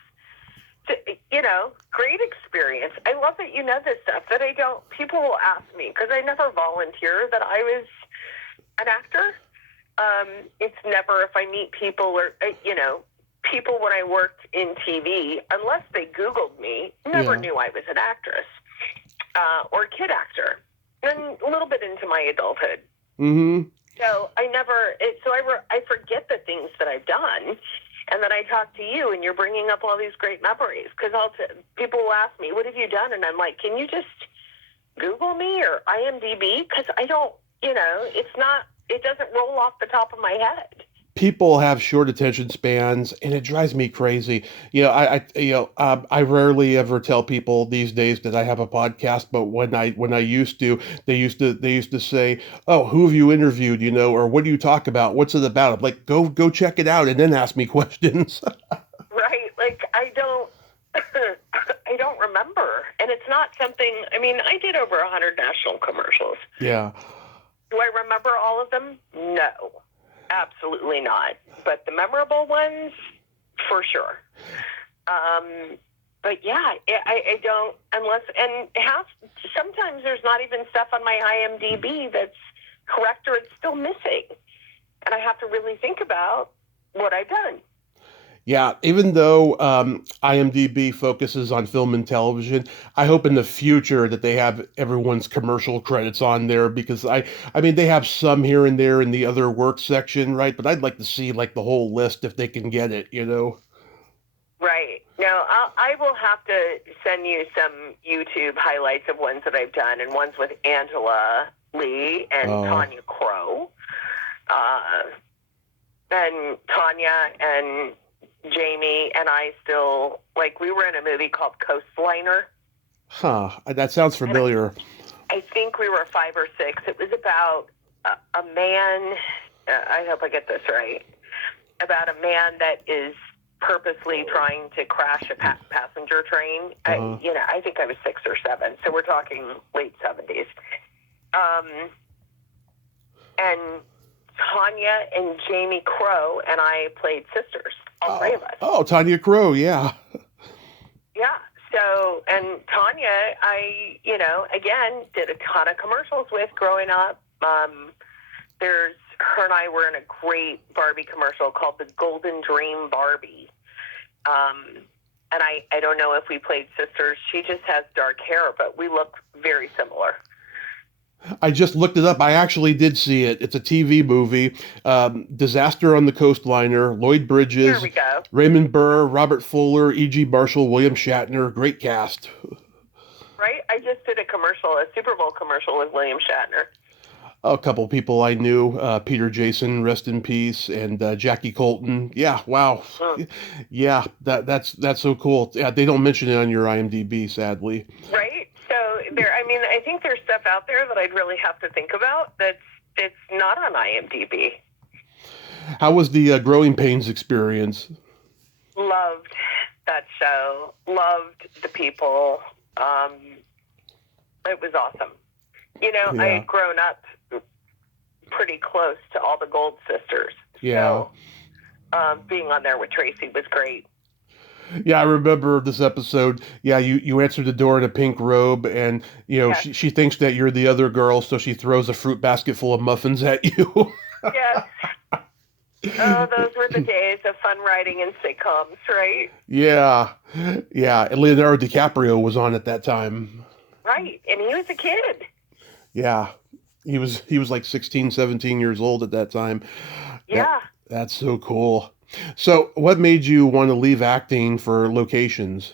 great experience. I love that you know this stuff that people will ask me because I never volunteered that I was an actor. It's never if I meet people or, people when I worked in TV, unless they Googled me, never knew I was an actress or a kid actor. And a little bit into my adulthood. Mm-hmm. So I forget the things that I've done. And then I talk to you, and you're bringing up all these great memories. Because people will ask me, what have you done? And I'm like, can you just Google me or IMDb? Because I don't, it doesn't roll off the top of my head. People have short attention spans, and it drives me crazy. I rarely ever tell people these days that I have a podcast. But when I used to, they used to say, "Oh, who have you interviewed?" Or what do you talk about? What's it about? I'm like, go check it out, and then ask me questions. Right? Like I don't, I don't remember, and it's not something. I mean, I did over 100 national commercials. Yeah. Do I remember all of them? No. Absolutely not. But the memorable ones, for sure. But yeah, I don't, sometimes there's not even stuff on my IMDb that's correct or it's still missing. And I have to really think about what I've done. Yeah, even though IMDb focuses on film and television, I hope in the future that they have everyone's commercial credits on there because I mean they have some here and there in the other work section, right? But I'd like to see like the whole list if they can get it, Right. No, I will have to send you some YouTube highlights of ones that I've done, and ones with Angela Lee and Tanya Crow, and Tanya and Jamie and I still, we were in a movie called Coastliner. Huh, that sounds familiar. I think we were 5 or 6. It was about a man, I hope I get this right, about a man that is purposely trying to crash a passenger train. I think I was 6 or 7, so we're talking late 70s. And Tanya and Jamie Crow and I played sisters. All 3 of us. Oh, Tanya Crow, yeah. Yeah. So, and Tanya, I, again, did a ton of commercials with growing up. Her and I were in a great Barbie commercial called The Golden Dream Barbie. And I don't know if we played sisters. She just has dark hair, but we look very similar. I just looked it up. I actually did see it. It's a TV movie. Disaster on the Coastliner, Lloyd Bridges, There we go. Raymond Burr, Robert Fuller, E.G. Marshall, William Shatner. Great cast. Right? I just did a Super Bowl commercial with William Shatner. A couple people I knew, Peter Jason, rest in peace, and Jackie Colton. Yeah, wow. Yeah, that's so cool. Yeah, they don't mention it on your IMDb, sadly. Right? So I think there's stuff out there that I'd really have to think about it's not on IMDb. How was the Growing Pains experience? Loved that show. Loved the people. It was awesome. Yeah. I had grown up pretty close to all the Gold sisters. Yeah. So being on there with Tracy was great. Yeah, I remember this episode. Yeah, you answered the door in a pink robe, and Yes. she thinks that you're the other girl, so she throws a fruit basket full of muffins at you. Yes. Oh, those were the days of fun writing in sitcoms, right? Yeah, and Leonardo DiCaprio was on at that time. Right, and he was a kid. Yeah, he was like 16, 17 years old at that time. Yeah. That's so cool. So, what made you want to leave acting for Locations?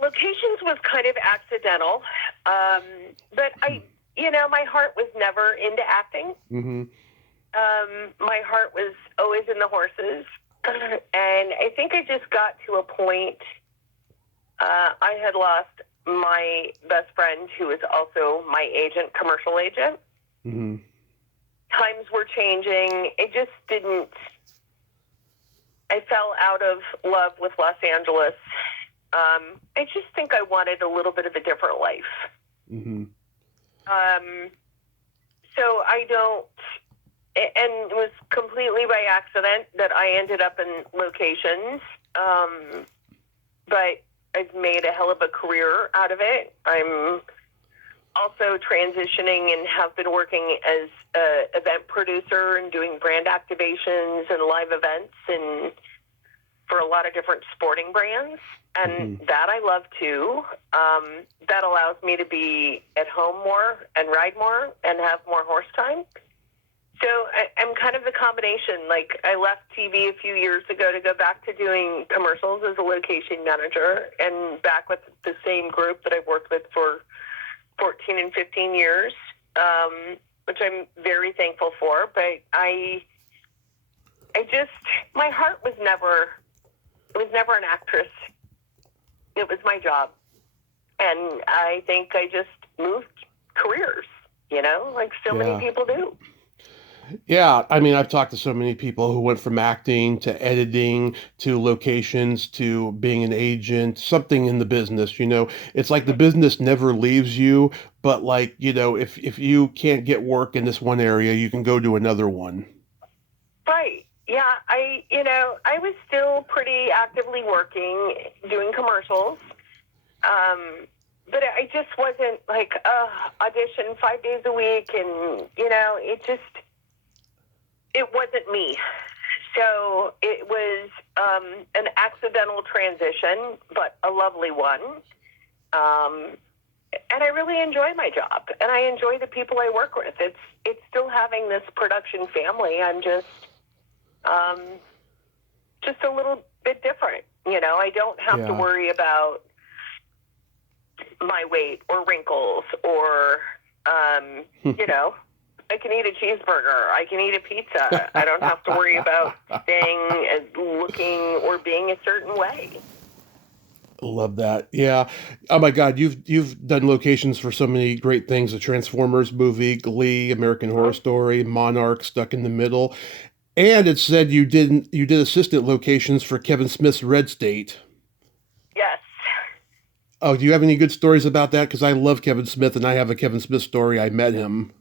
Locations was kind of accidental, but my heart was never into acting. Mm-hmm. My heart was always in the horses, and I think I just got to a point. I had lost my best friend, who was also my agent, commercial agent. Mm-hmm. Times were changing. It just didn't. I fell out of love with Los Angeles. I just think I wanted a little bit of a different life. Mm-hmm. So I don't. And it was completely by accident that I ended up in Locations. But I've made a hell of a career out of it. I'm also transitioning and have been working as an event producer and doing brand activations and live events and for a lot of different sporting brands. And that I love too. That allows me to be at home more and ride more and have more horse time. So I'm kind of the combination. Like, I left TV a few years ago to go back to doing commercials as a location manager and back with the same group that I've worked with for 14 and 15 years, which I'm very thankful for. But I just, my heart was never an actress. It was my job. And I think I just moved careers, like so many people do. Yeah, I mean, I've talked to so many people who went from acting to editing to locations to being an agent, something in the business, It's like the business never leaves you, but like, if you can't get work in this one area, you can go to another one. Right. Yeah, I was still pretty actively working, doing commercials. But I just wasn't like, audition 5 days a week and, it wasn't me. So it was an accidental transition, but a lovely one. And I really enjoy my job, and I enjoy the people I work with. It's still having this production family. I'm just a little bit different. I don't have to worry about my weight or wrinkles or, I can eat a cheeseburger. I can eat a pizza. I don't have to worry about staying looking or being a certain way. Love that. Yeah. Oh my God, you've done locations for so many great things: the Transformers movie, Glee, American Horror Story, Monarch, Stuck in the Middle, and it said you did assistant locations for Kevin Smith's Red State. Yes. Oh, do you have any good stories about that? Because I love Kevin Smith, and I have a Kevin Smith story. I met him.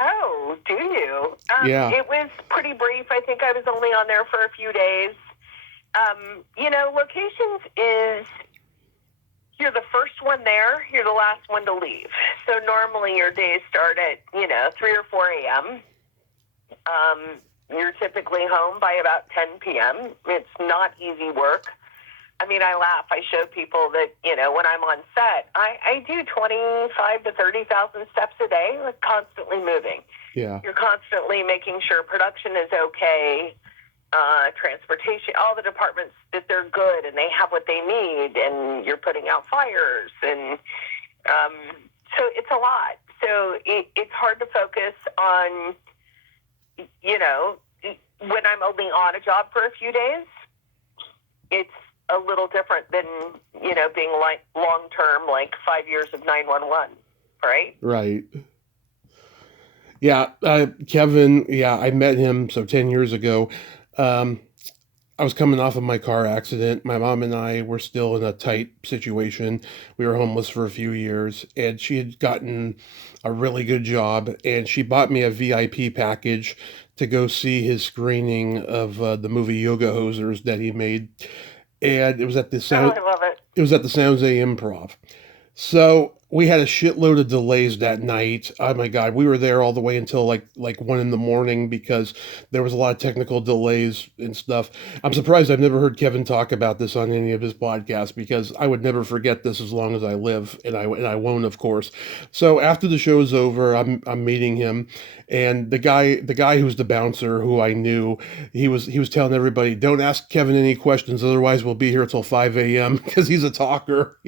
Oh, do you? Yeah. It was pretty brief. I think I was only on there for a few days. Locations is you're the first one there, you're the last one to leave. So normally your days start at, 3 or 4 a.m. You're typically home by about 10 p.m. It's not easy work. I mean, I laugh. I show people that, when I'm on set, I do 25 to 30,000 steps a day, like constantly moving. Yeah. You're constantly making sure production is okay, transportation, all the departments, that they're good and they have what they need, and you're putting out fires. And so it's a lot. So it's hard to focus on, when I'm only on a job for a few days. It's a little different than, being like long-term, like 5 years of 911, right? Right. Yeah. Kevin, I met him 10 years ago. I was coming off of my car accident. My mom and I were still in a tight situation. We were homeless for a few years, and she had gotten a really good job, and she bought me a VIP package to go see his screening of the movie Yoga Hosers that he made. And it was at the I love it. It was at the San Jose Improv. So we had a shitload of delays that night. Oh my God, we were there all the way until like 1 a.m. because there was a lot of technical delays and stuff. I'm surprised I've never heard Kevin talk about this on any of his podcasts, because I would never forget this as long as I live, and I won't, of course. So after the show is over, I'm meeting him, and the guy who's the bouncer, who I knew, he was telling everybody, don't ask Kevin any questions, otherwise we'll be here till 5 a.m. because he's a talker,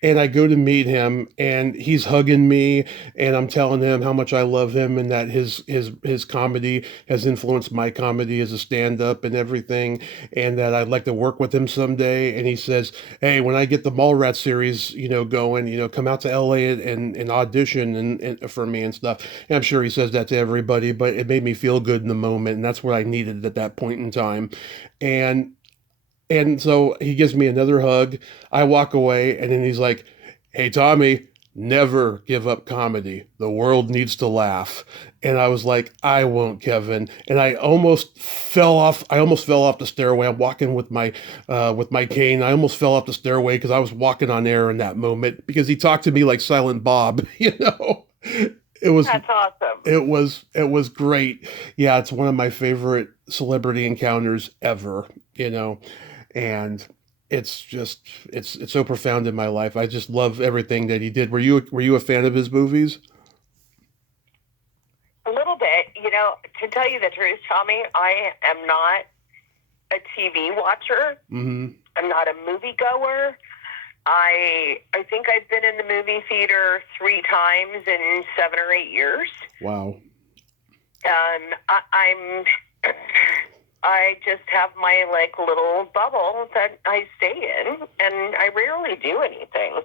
And I go to meet him, and he's hugging me, and I'm telling him how much I love him, and that his comedy has influenced my comedy as a stand-up and everything, and that I'd like to work with him someday. And he says, hey, when I get the Mallrats series, going, come out to LA and audition and for me and stuff. And I'm sure he says that to everybody, but it made me feel good in the moment, and that's what I needed at that point in time. And so he gives me another hug. I walk away, and then he's like, hey, Tommy, never give up comedy. The world needs to laugh. And I was like, I won't, Kevin. And I almost fell off. I almost fell off the stairway. I'm walking with my cane. I almost fell off the stairway because I was walking on air in that moment because he talked to me like Silent Bob. You know, it was That's awesome. it was great. Yeah, it's one of my favorite celebrity encounters ever. You know, and it's just it's so profound in my life. I just love everything that he did. Were you a fan of his movies? A little bit. To tell you the truth, Tommy, I am not a TV watcher. Mm-hmm. I'm not a moviegoer. I think I've been in the movie theater 3 times in 7 or 8 years. Wow. I just have my little bubble that I stay in, and I rarely do anything.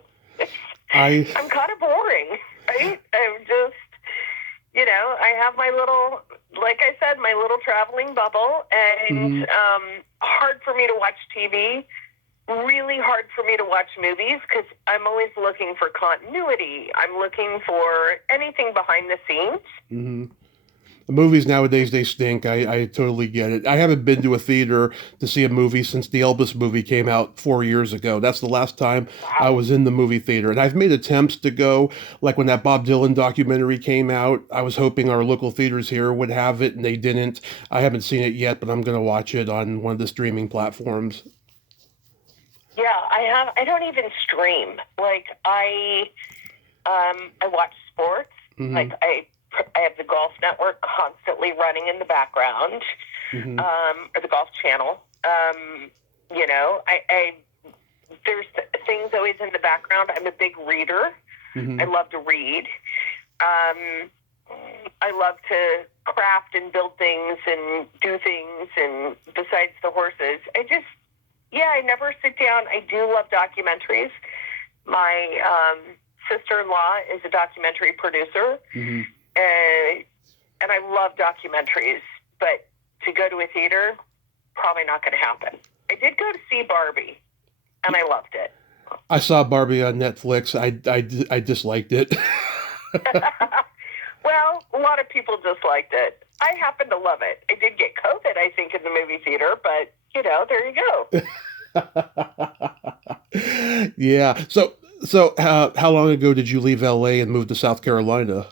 I'm kind of boring, right? I'm just, I have my little, like I said, my little traveling bubble, and hard for me to watch TV. Really hard for me to watch movies because I'm always looking for continuity. I'm looking for anything behind the scenes. Mm-hmm. The movies nowadays, they stink. I totally get it. I haven't been to a theater to see a movie since the Elvis movie came out 4 years ago. That's the last time I was in the movie theater. And I've made attempts to go, like when that Bob Dylan documentary came out. I was hoping our local theaters here would have it, and they didn't. I haven't seen it yet, but I'm going to watch it on one of the streaming platforms. Yeah, I don't even stream. I watch sports. Mm-hmm. I have the Golf Network constantly running in the background, or the Golf Channel. There's things always in the background. I'm a big reader. Mm-hmm. I love to read. I love to craft and build things and do things. And besides the horses, I never sit down. I do love documentaries. My sister-in-law is a documentary producer. Mm-hmm. And I love documentaries, but to go to a theater, probably not going to happen. I did go to see Barbie, and I loved it. I saw Barbie on Netflix. I disliked it. Well, a lot of people disliked it. I happen to love it. I did get COVID, I think, in the movie theater, but, there you go. Yeah. So how long ago did you leave LA and move to South Carolina?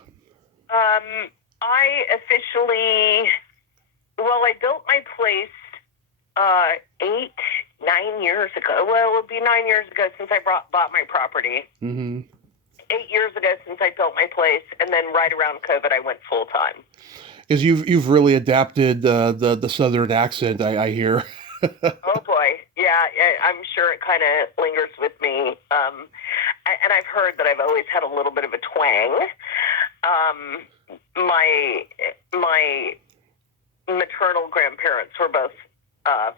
I built my place 9 years ago. Well, it will be 9 years ago since I bought my property. Mm-hmm. 8 years ago since I built my place, and then right around COVID, I went full time. Because you've really adapted the Southern accent, I hear. Oh boy, yeah, I'm sure it kind of lingers with me. And I've heard that I've always had a little bit of a twang. My maternal grandparents were both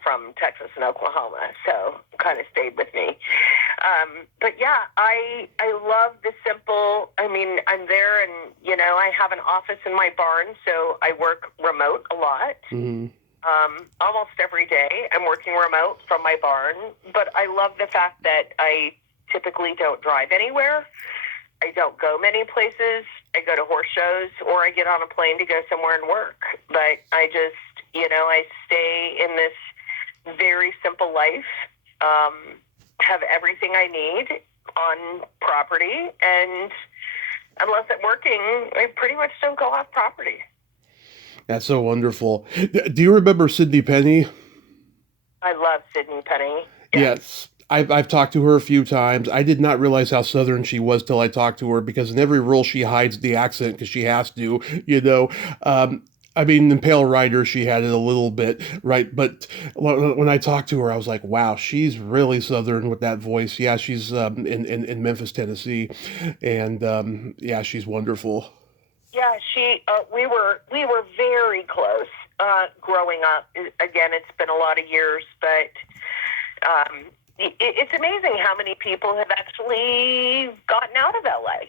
from Texas and Oklahoma, so kind of stayed with me. But yeah, I love the simple. I mean, I'm there, and I have an office in my barn, so I work remote a lot. Mm-hmm. Almost every day, I'm working remote from my barn. But I love the fact that I typically don't drive anywhere. I don't go many places. I go to horse shows, or I get on a plane to go somewhere and work. But I just, I stay in this very simple life, have everything I need on property, and unless I'm working, I pretty much don't go off property. That's so wonderful. Do you remember Sydney Penny? I love Sydney Penny. Yes. I've talked to her a few times. I did not realize how Southern she was till I talked to her, because in every role she hides the accent because she has to, I mean, in Pale Rider, she had it a little bit, right? But when I talked to her, I was like, wow, she's really Southern with that voice. Yeah, she's in Memphis, Tennessee. And yeah, she's wonderful. Yeah, we were very close growing up. Again, it's been a lot of years, but it's amazing how many people have actually gotten out of LA.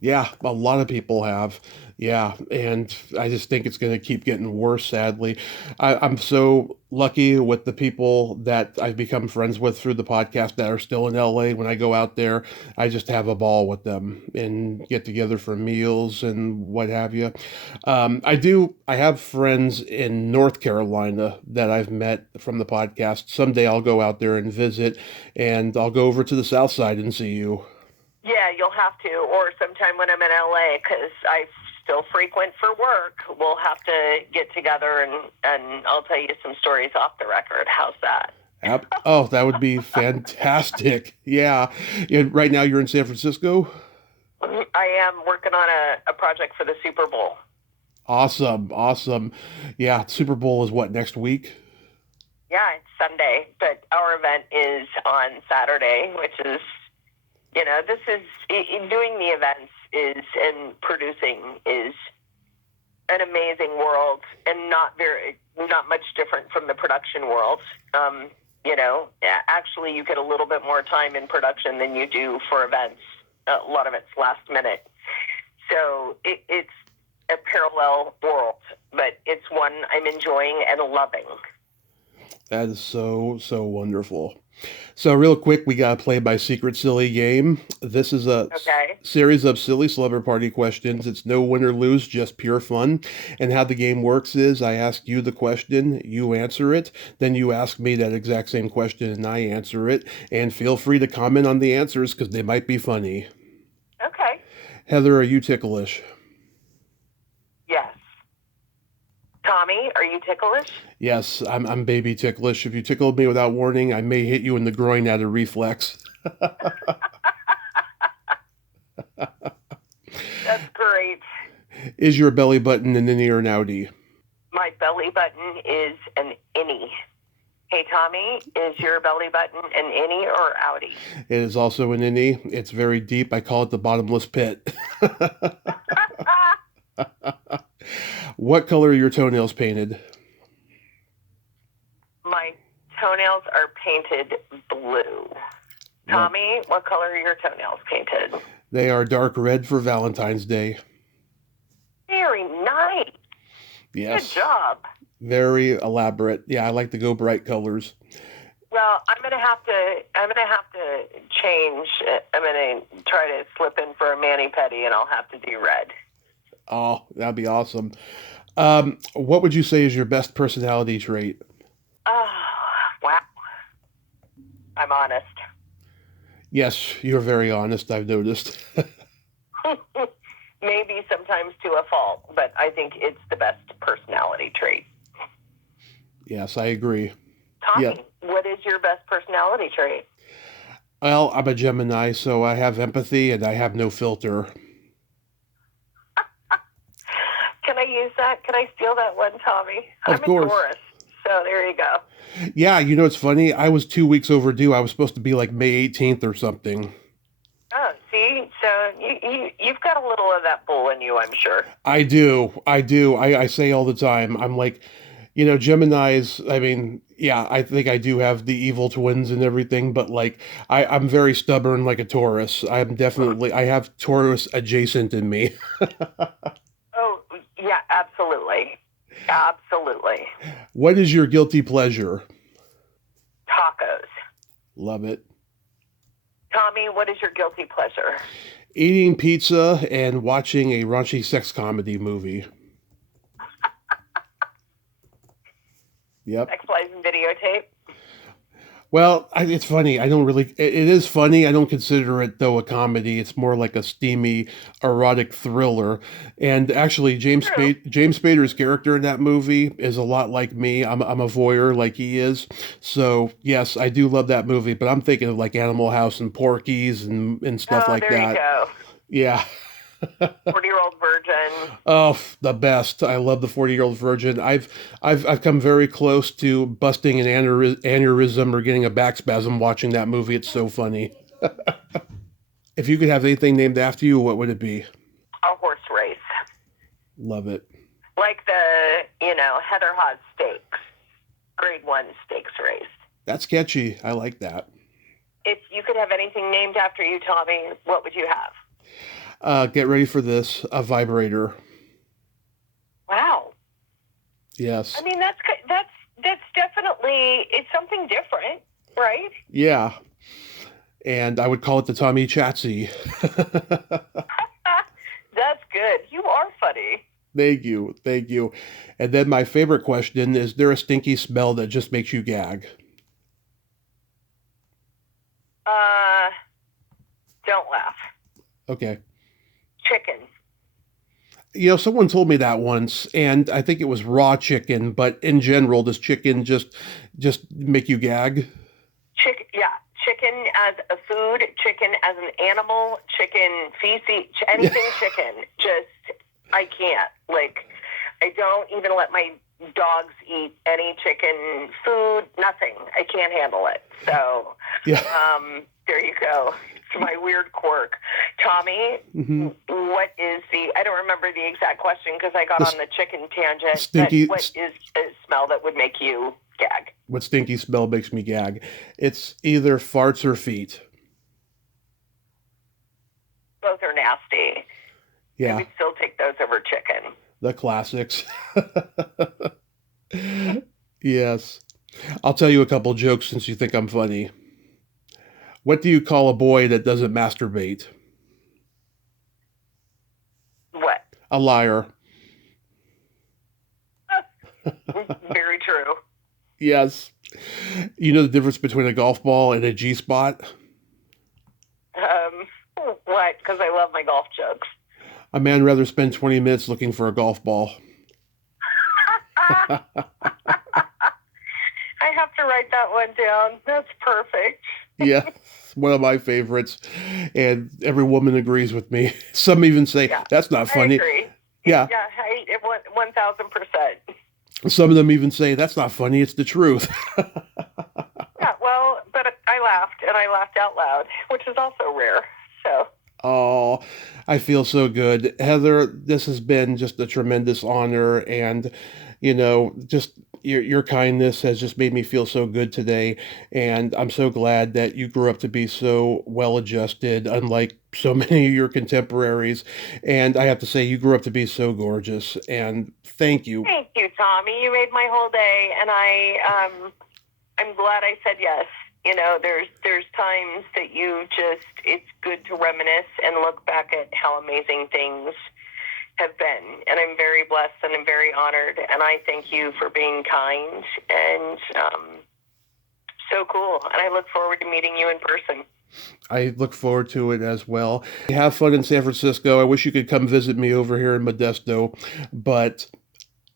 Yeah, a lot of people have. Yeah, and I just think it's going to keep getting worse, sadly. I'm so lucky with the people that I've become friends with through the podcast that are still in LA. When I go out there, I just have a ball with them and get together for meals and what have you. I have friends in North Carolina that I've met from the podcast. Someday I'll go out there and visit, and I'll go over to the South Side and see you. Yeah, you'll have to, or sometime when I'm in LA, because I still frequent for work. We'll have to get together, and I'll tell you some stories off the record. How's that? Oh, that would be fantastic. Yeah. Right now you're in San Francisco? I am working on a project for the Super Bowl. Awesome. Awesome. Yeah. Super Bowl is what, next week? Yeah, it's Sunday, but our event is on Saturday, which is, this is, doing the events is, and producing is an amazing world, and not much different from the production world. Actually you get a little bit more time in production than you do for events. A lot of it's last minute. So it's a parallel world, but it's one I'm enjoying and loving. That is so, so wonderful. So, real quick, we got to play my secret silly game. This is a Okay. series of silly celebrity party questions. It's no win or lose, just pure fun. And how the game works is I ask you the question, you answer it, then you ask me that exact same question, and I answer it. And feel free to comment on the answers because they might be funny. Okay. Heather, are you ticklish? Yes. Tommy, are you ticklish? Yes, I'm baby ticklish. If you tickled me without warning, I may hit you in the groin out of reflex. That's great. Is your belly button an innie or an outie? My belly button is an innie. Hey, Tommy, is your belly button an innie or outie? It is also an innie. It's very deep. I call it the bottomless pit. What color are your toenails painted? My toenails are painted blue. Tommy, what color are your toenails painted? They are dark red for Valentine's Day. Very nice. Yes. Good job. Very elaborate. Yeah, I like to go bright colors. Well, I'm gonna have to change. I'm gonna try to slip in for a mani-pedi, and I'll have to do red. Oh, that'd be awesome. What would you say is your best personality trait? Oh, wow. I'm honest. Yes, you're very honest, I've noticed. Maybe sometimes to a fault, but I think it's the best personality trait. Yes, I agree. Tommy, Yeah. what is your best personality trait? Well, I'm a Gemini, so I have empathy and I have no filter. Can I use that? Can I steal that one, Tommy? Of course. I'm a Taurus, so there you go. Yeah, it's funny. I was 2 weeks overdue. I was supposed to be like May 18th or something. Oh, see? So you've got a little of that bull in you, I'm sure. I do. I say all the time. I'm like, Geminis, I mean, yeah, I think I do have the evil twins and everything, but like, I'm very stubborn like a Taurus. I have Taurus adjacent in me. Oh, yeah, absolutely. Absolutely. What is your guilty pleasure? Tacos. Love it. Tommy, what is your guilty pleasure? Eating pizza and watching a raunchy sex comedy movie. Yep. Sex Lies and Videotape. Well, it's funny. I don't really. It is funny. I don't consider it though a comedy. It's more like a steamy, erotic thriller. And actually, James Spader's character in that movie is a lot like me. I'm a voyeur like he is. So yes, I do love that movie. But I'm thinking of like Animal House and Porky's and stuff like there that. You go. Yeah. 40-Year-Old Virgin. Oh, the best! I love the 40-Year-Old Virgin. I've come very close to busting an aneurysm or getting a back spasm watching that movie. It's so funny. If you could have anything named after you, what would it be? A horse race. Love it. Like the Heather Haase stakes, Grade 1 stakes race. That's catchy. I like that. If you could have anything named after you, Tommy, what would you have? Get ready for this. A vibrator. Wow. I Yes. mean, that's definitely it's something different, right? Yeah. And I would call it the Tommy Chatsy. That's good. You are funny. Thank you. Thank you. And then my favorite question is there a stinky smell that just makes you gag? Uh, don't laugh. Okay. Chicken. Someone told me that once, and I think it was raw chicken, but in general, does chicken just make you gag? Chicken, yeah. Chicken as a food, chicken as an animal, chicken feces, anything chicken. Just, I can't. Like, I don't even let my dogs eat any chicken food, nothing. I can't handle it. So, Yeah. there you go. It's my weird quirk. Tommy, Mm-hmm. what is I don't remember the exact question because I got The on the chicken tangent. stinky, But what is a smell that would make you gag? what stinky smell makes me gag? It's either farts or feet. Both are nasty. I Yeah, would still take those over chicken. the classics. Yes. I'll tell you a couple jokes since you think I'm funny. What do you call a boy that doesn't masturbate? What? A liar. Very true. Yes. You know the difference between a golf ball and a G spot? Um, what? Because I love my golf jokes. A man rather spend 20 minutes looking for a golf ball. I have to write that one down. That's perfect. Yeah, one of my favorites. And every woman agrees with me. Some even say, Yeah, that's not I funny. agree. Yeah, Yeah, 1,000%. some of them even say, that's not funny, it's the truth. Yeah, well, but I laughed, and I laughed out loud, which is also rare. So, Oh, I feel so good. Heather, this has been just a tremendous honor. And, just your kindness has just made me feel so good today. And I'm so glad that you grew up to be so well adjusted, unlike so many of your contemporaries. And I have to say, you grew up to be so gorgeous. And thank you. thank you, Tommy. You made my whole day, and I'm glad I said yes. There's times that it's good to reminisce and look back at how amazing things have been. And I'm very blessed and I'm very honored. And I thank you for being kind and so cool. And I look forward to meeting you in person. I look forward to it as well. Have fun in San Francisco. I wish you could come visit me over here in Modesto, but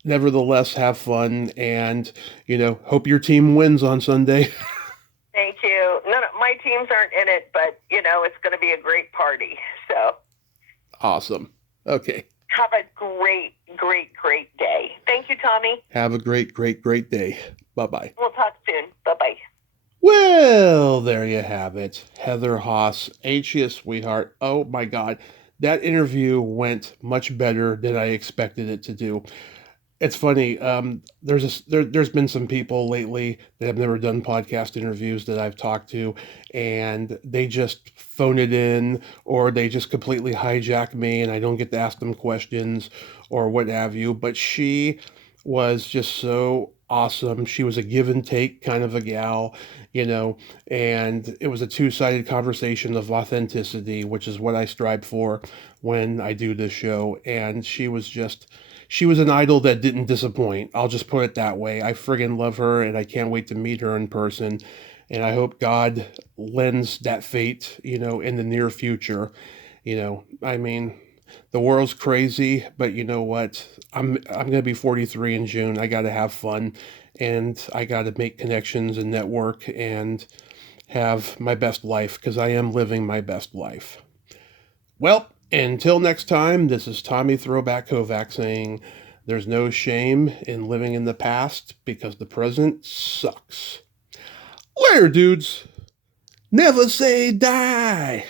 nevertheless, have fun and, hope your team wins on Sunday. Thank you. No, my teams aren't in it, but, it's going to be a great party. So Awesome. Okay. have a great, great, great day. Thank you, Tommy. Have a great, great, great day. Bye-bye. We'll talk soon. Bye-bye. Well, there you have it. Heather Haase, ain't you a sweetheart? Oh my God. That interview went much better than I expected it to do. It's funny. There's been some people lately that have never done podcast interviews that I've talked to, and they just phone it in, or they just completely hijack me, and I don't get to ask them questions or what have you. But she was just so awesome. She was a give and take kind of a gal, and it was a two-sided conversation of authenticity, which is what I strive for when I do this show. And she was an idol that didn't disappoint. I'll just put it that way. I friggin' love her, and I can't wait to meet her in person. And I hope God lends that fate, in the near future. I mean, the world's crazy, but you know what? I'm gonna be 43 in June. I gotta have fun, and I gotta make connections and network and have my best life because I am living my best life. Well, until next time, this is Tommy Throwback Kovac saying there's no shame in living in the past because the present sucks. Later, dudes. Never say die.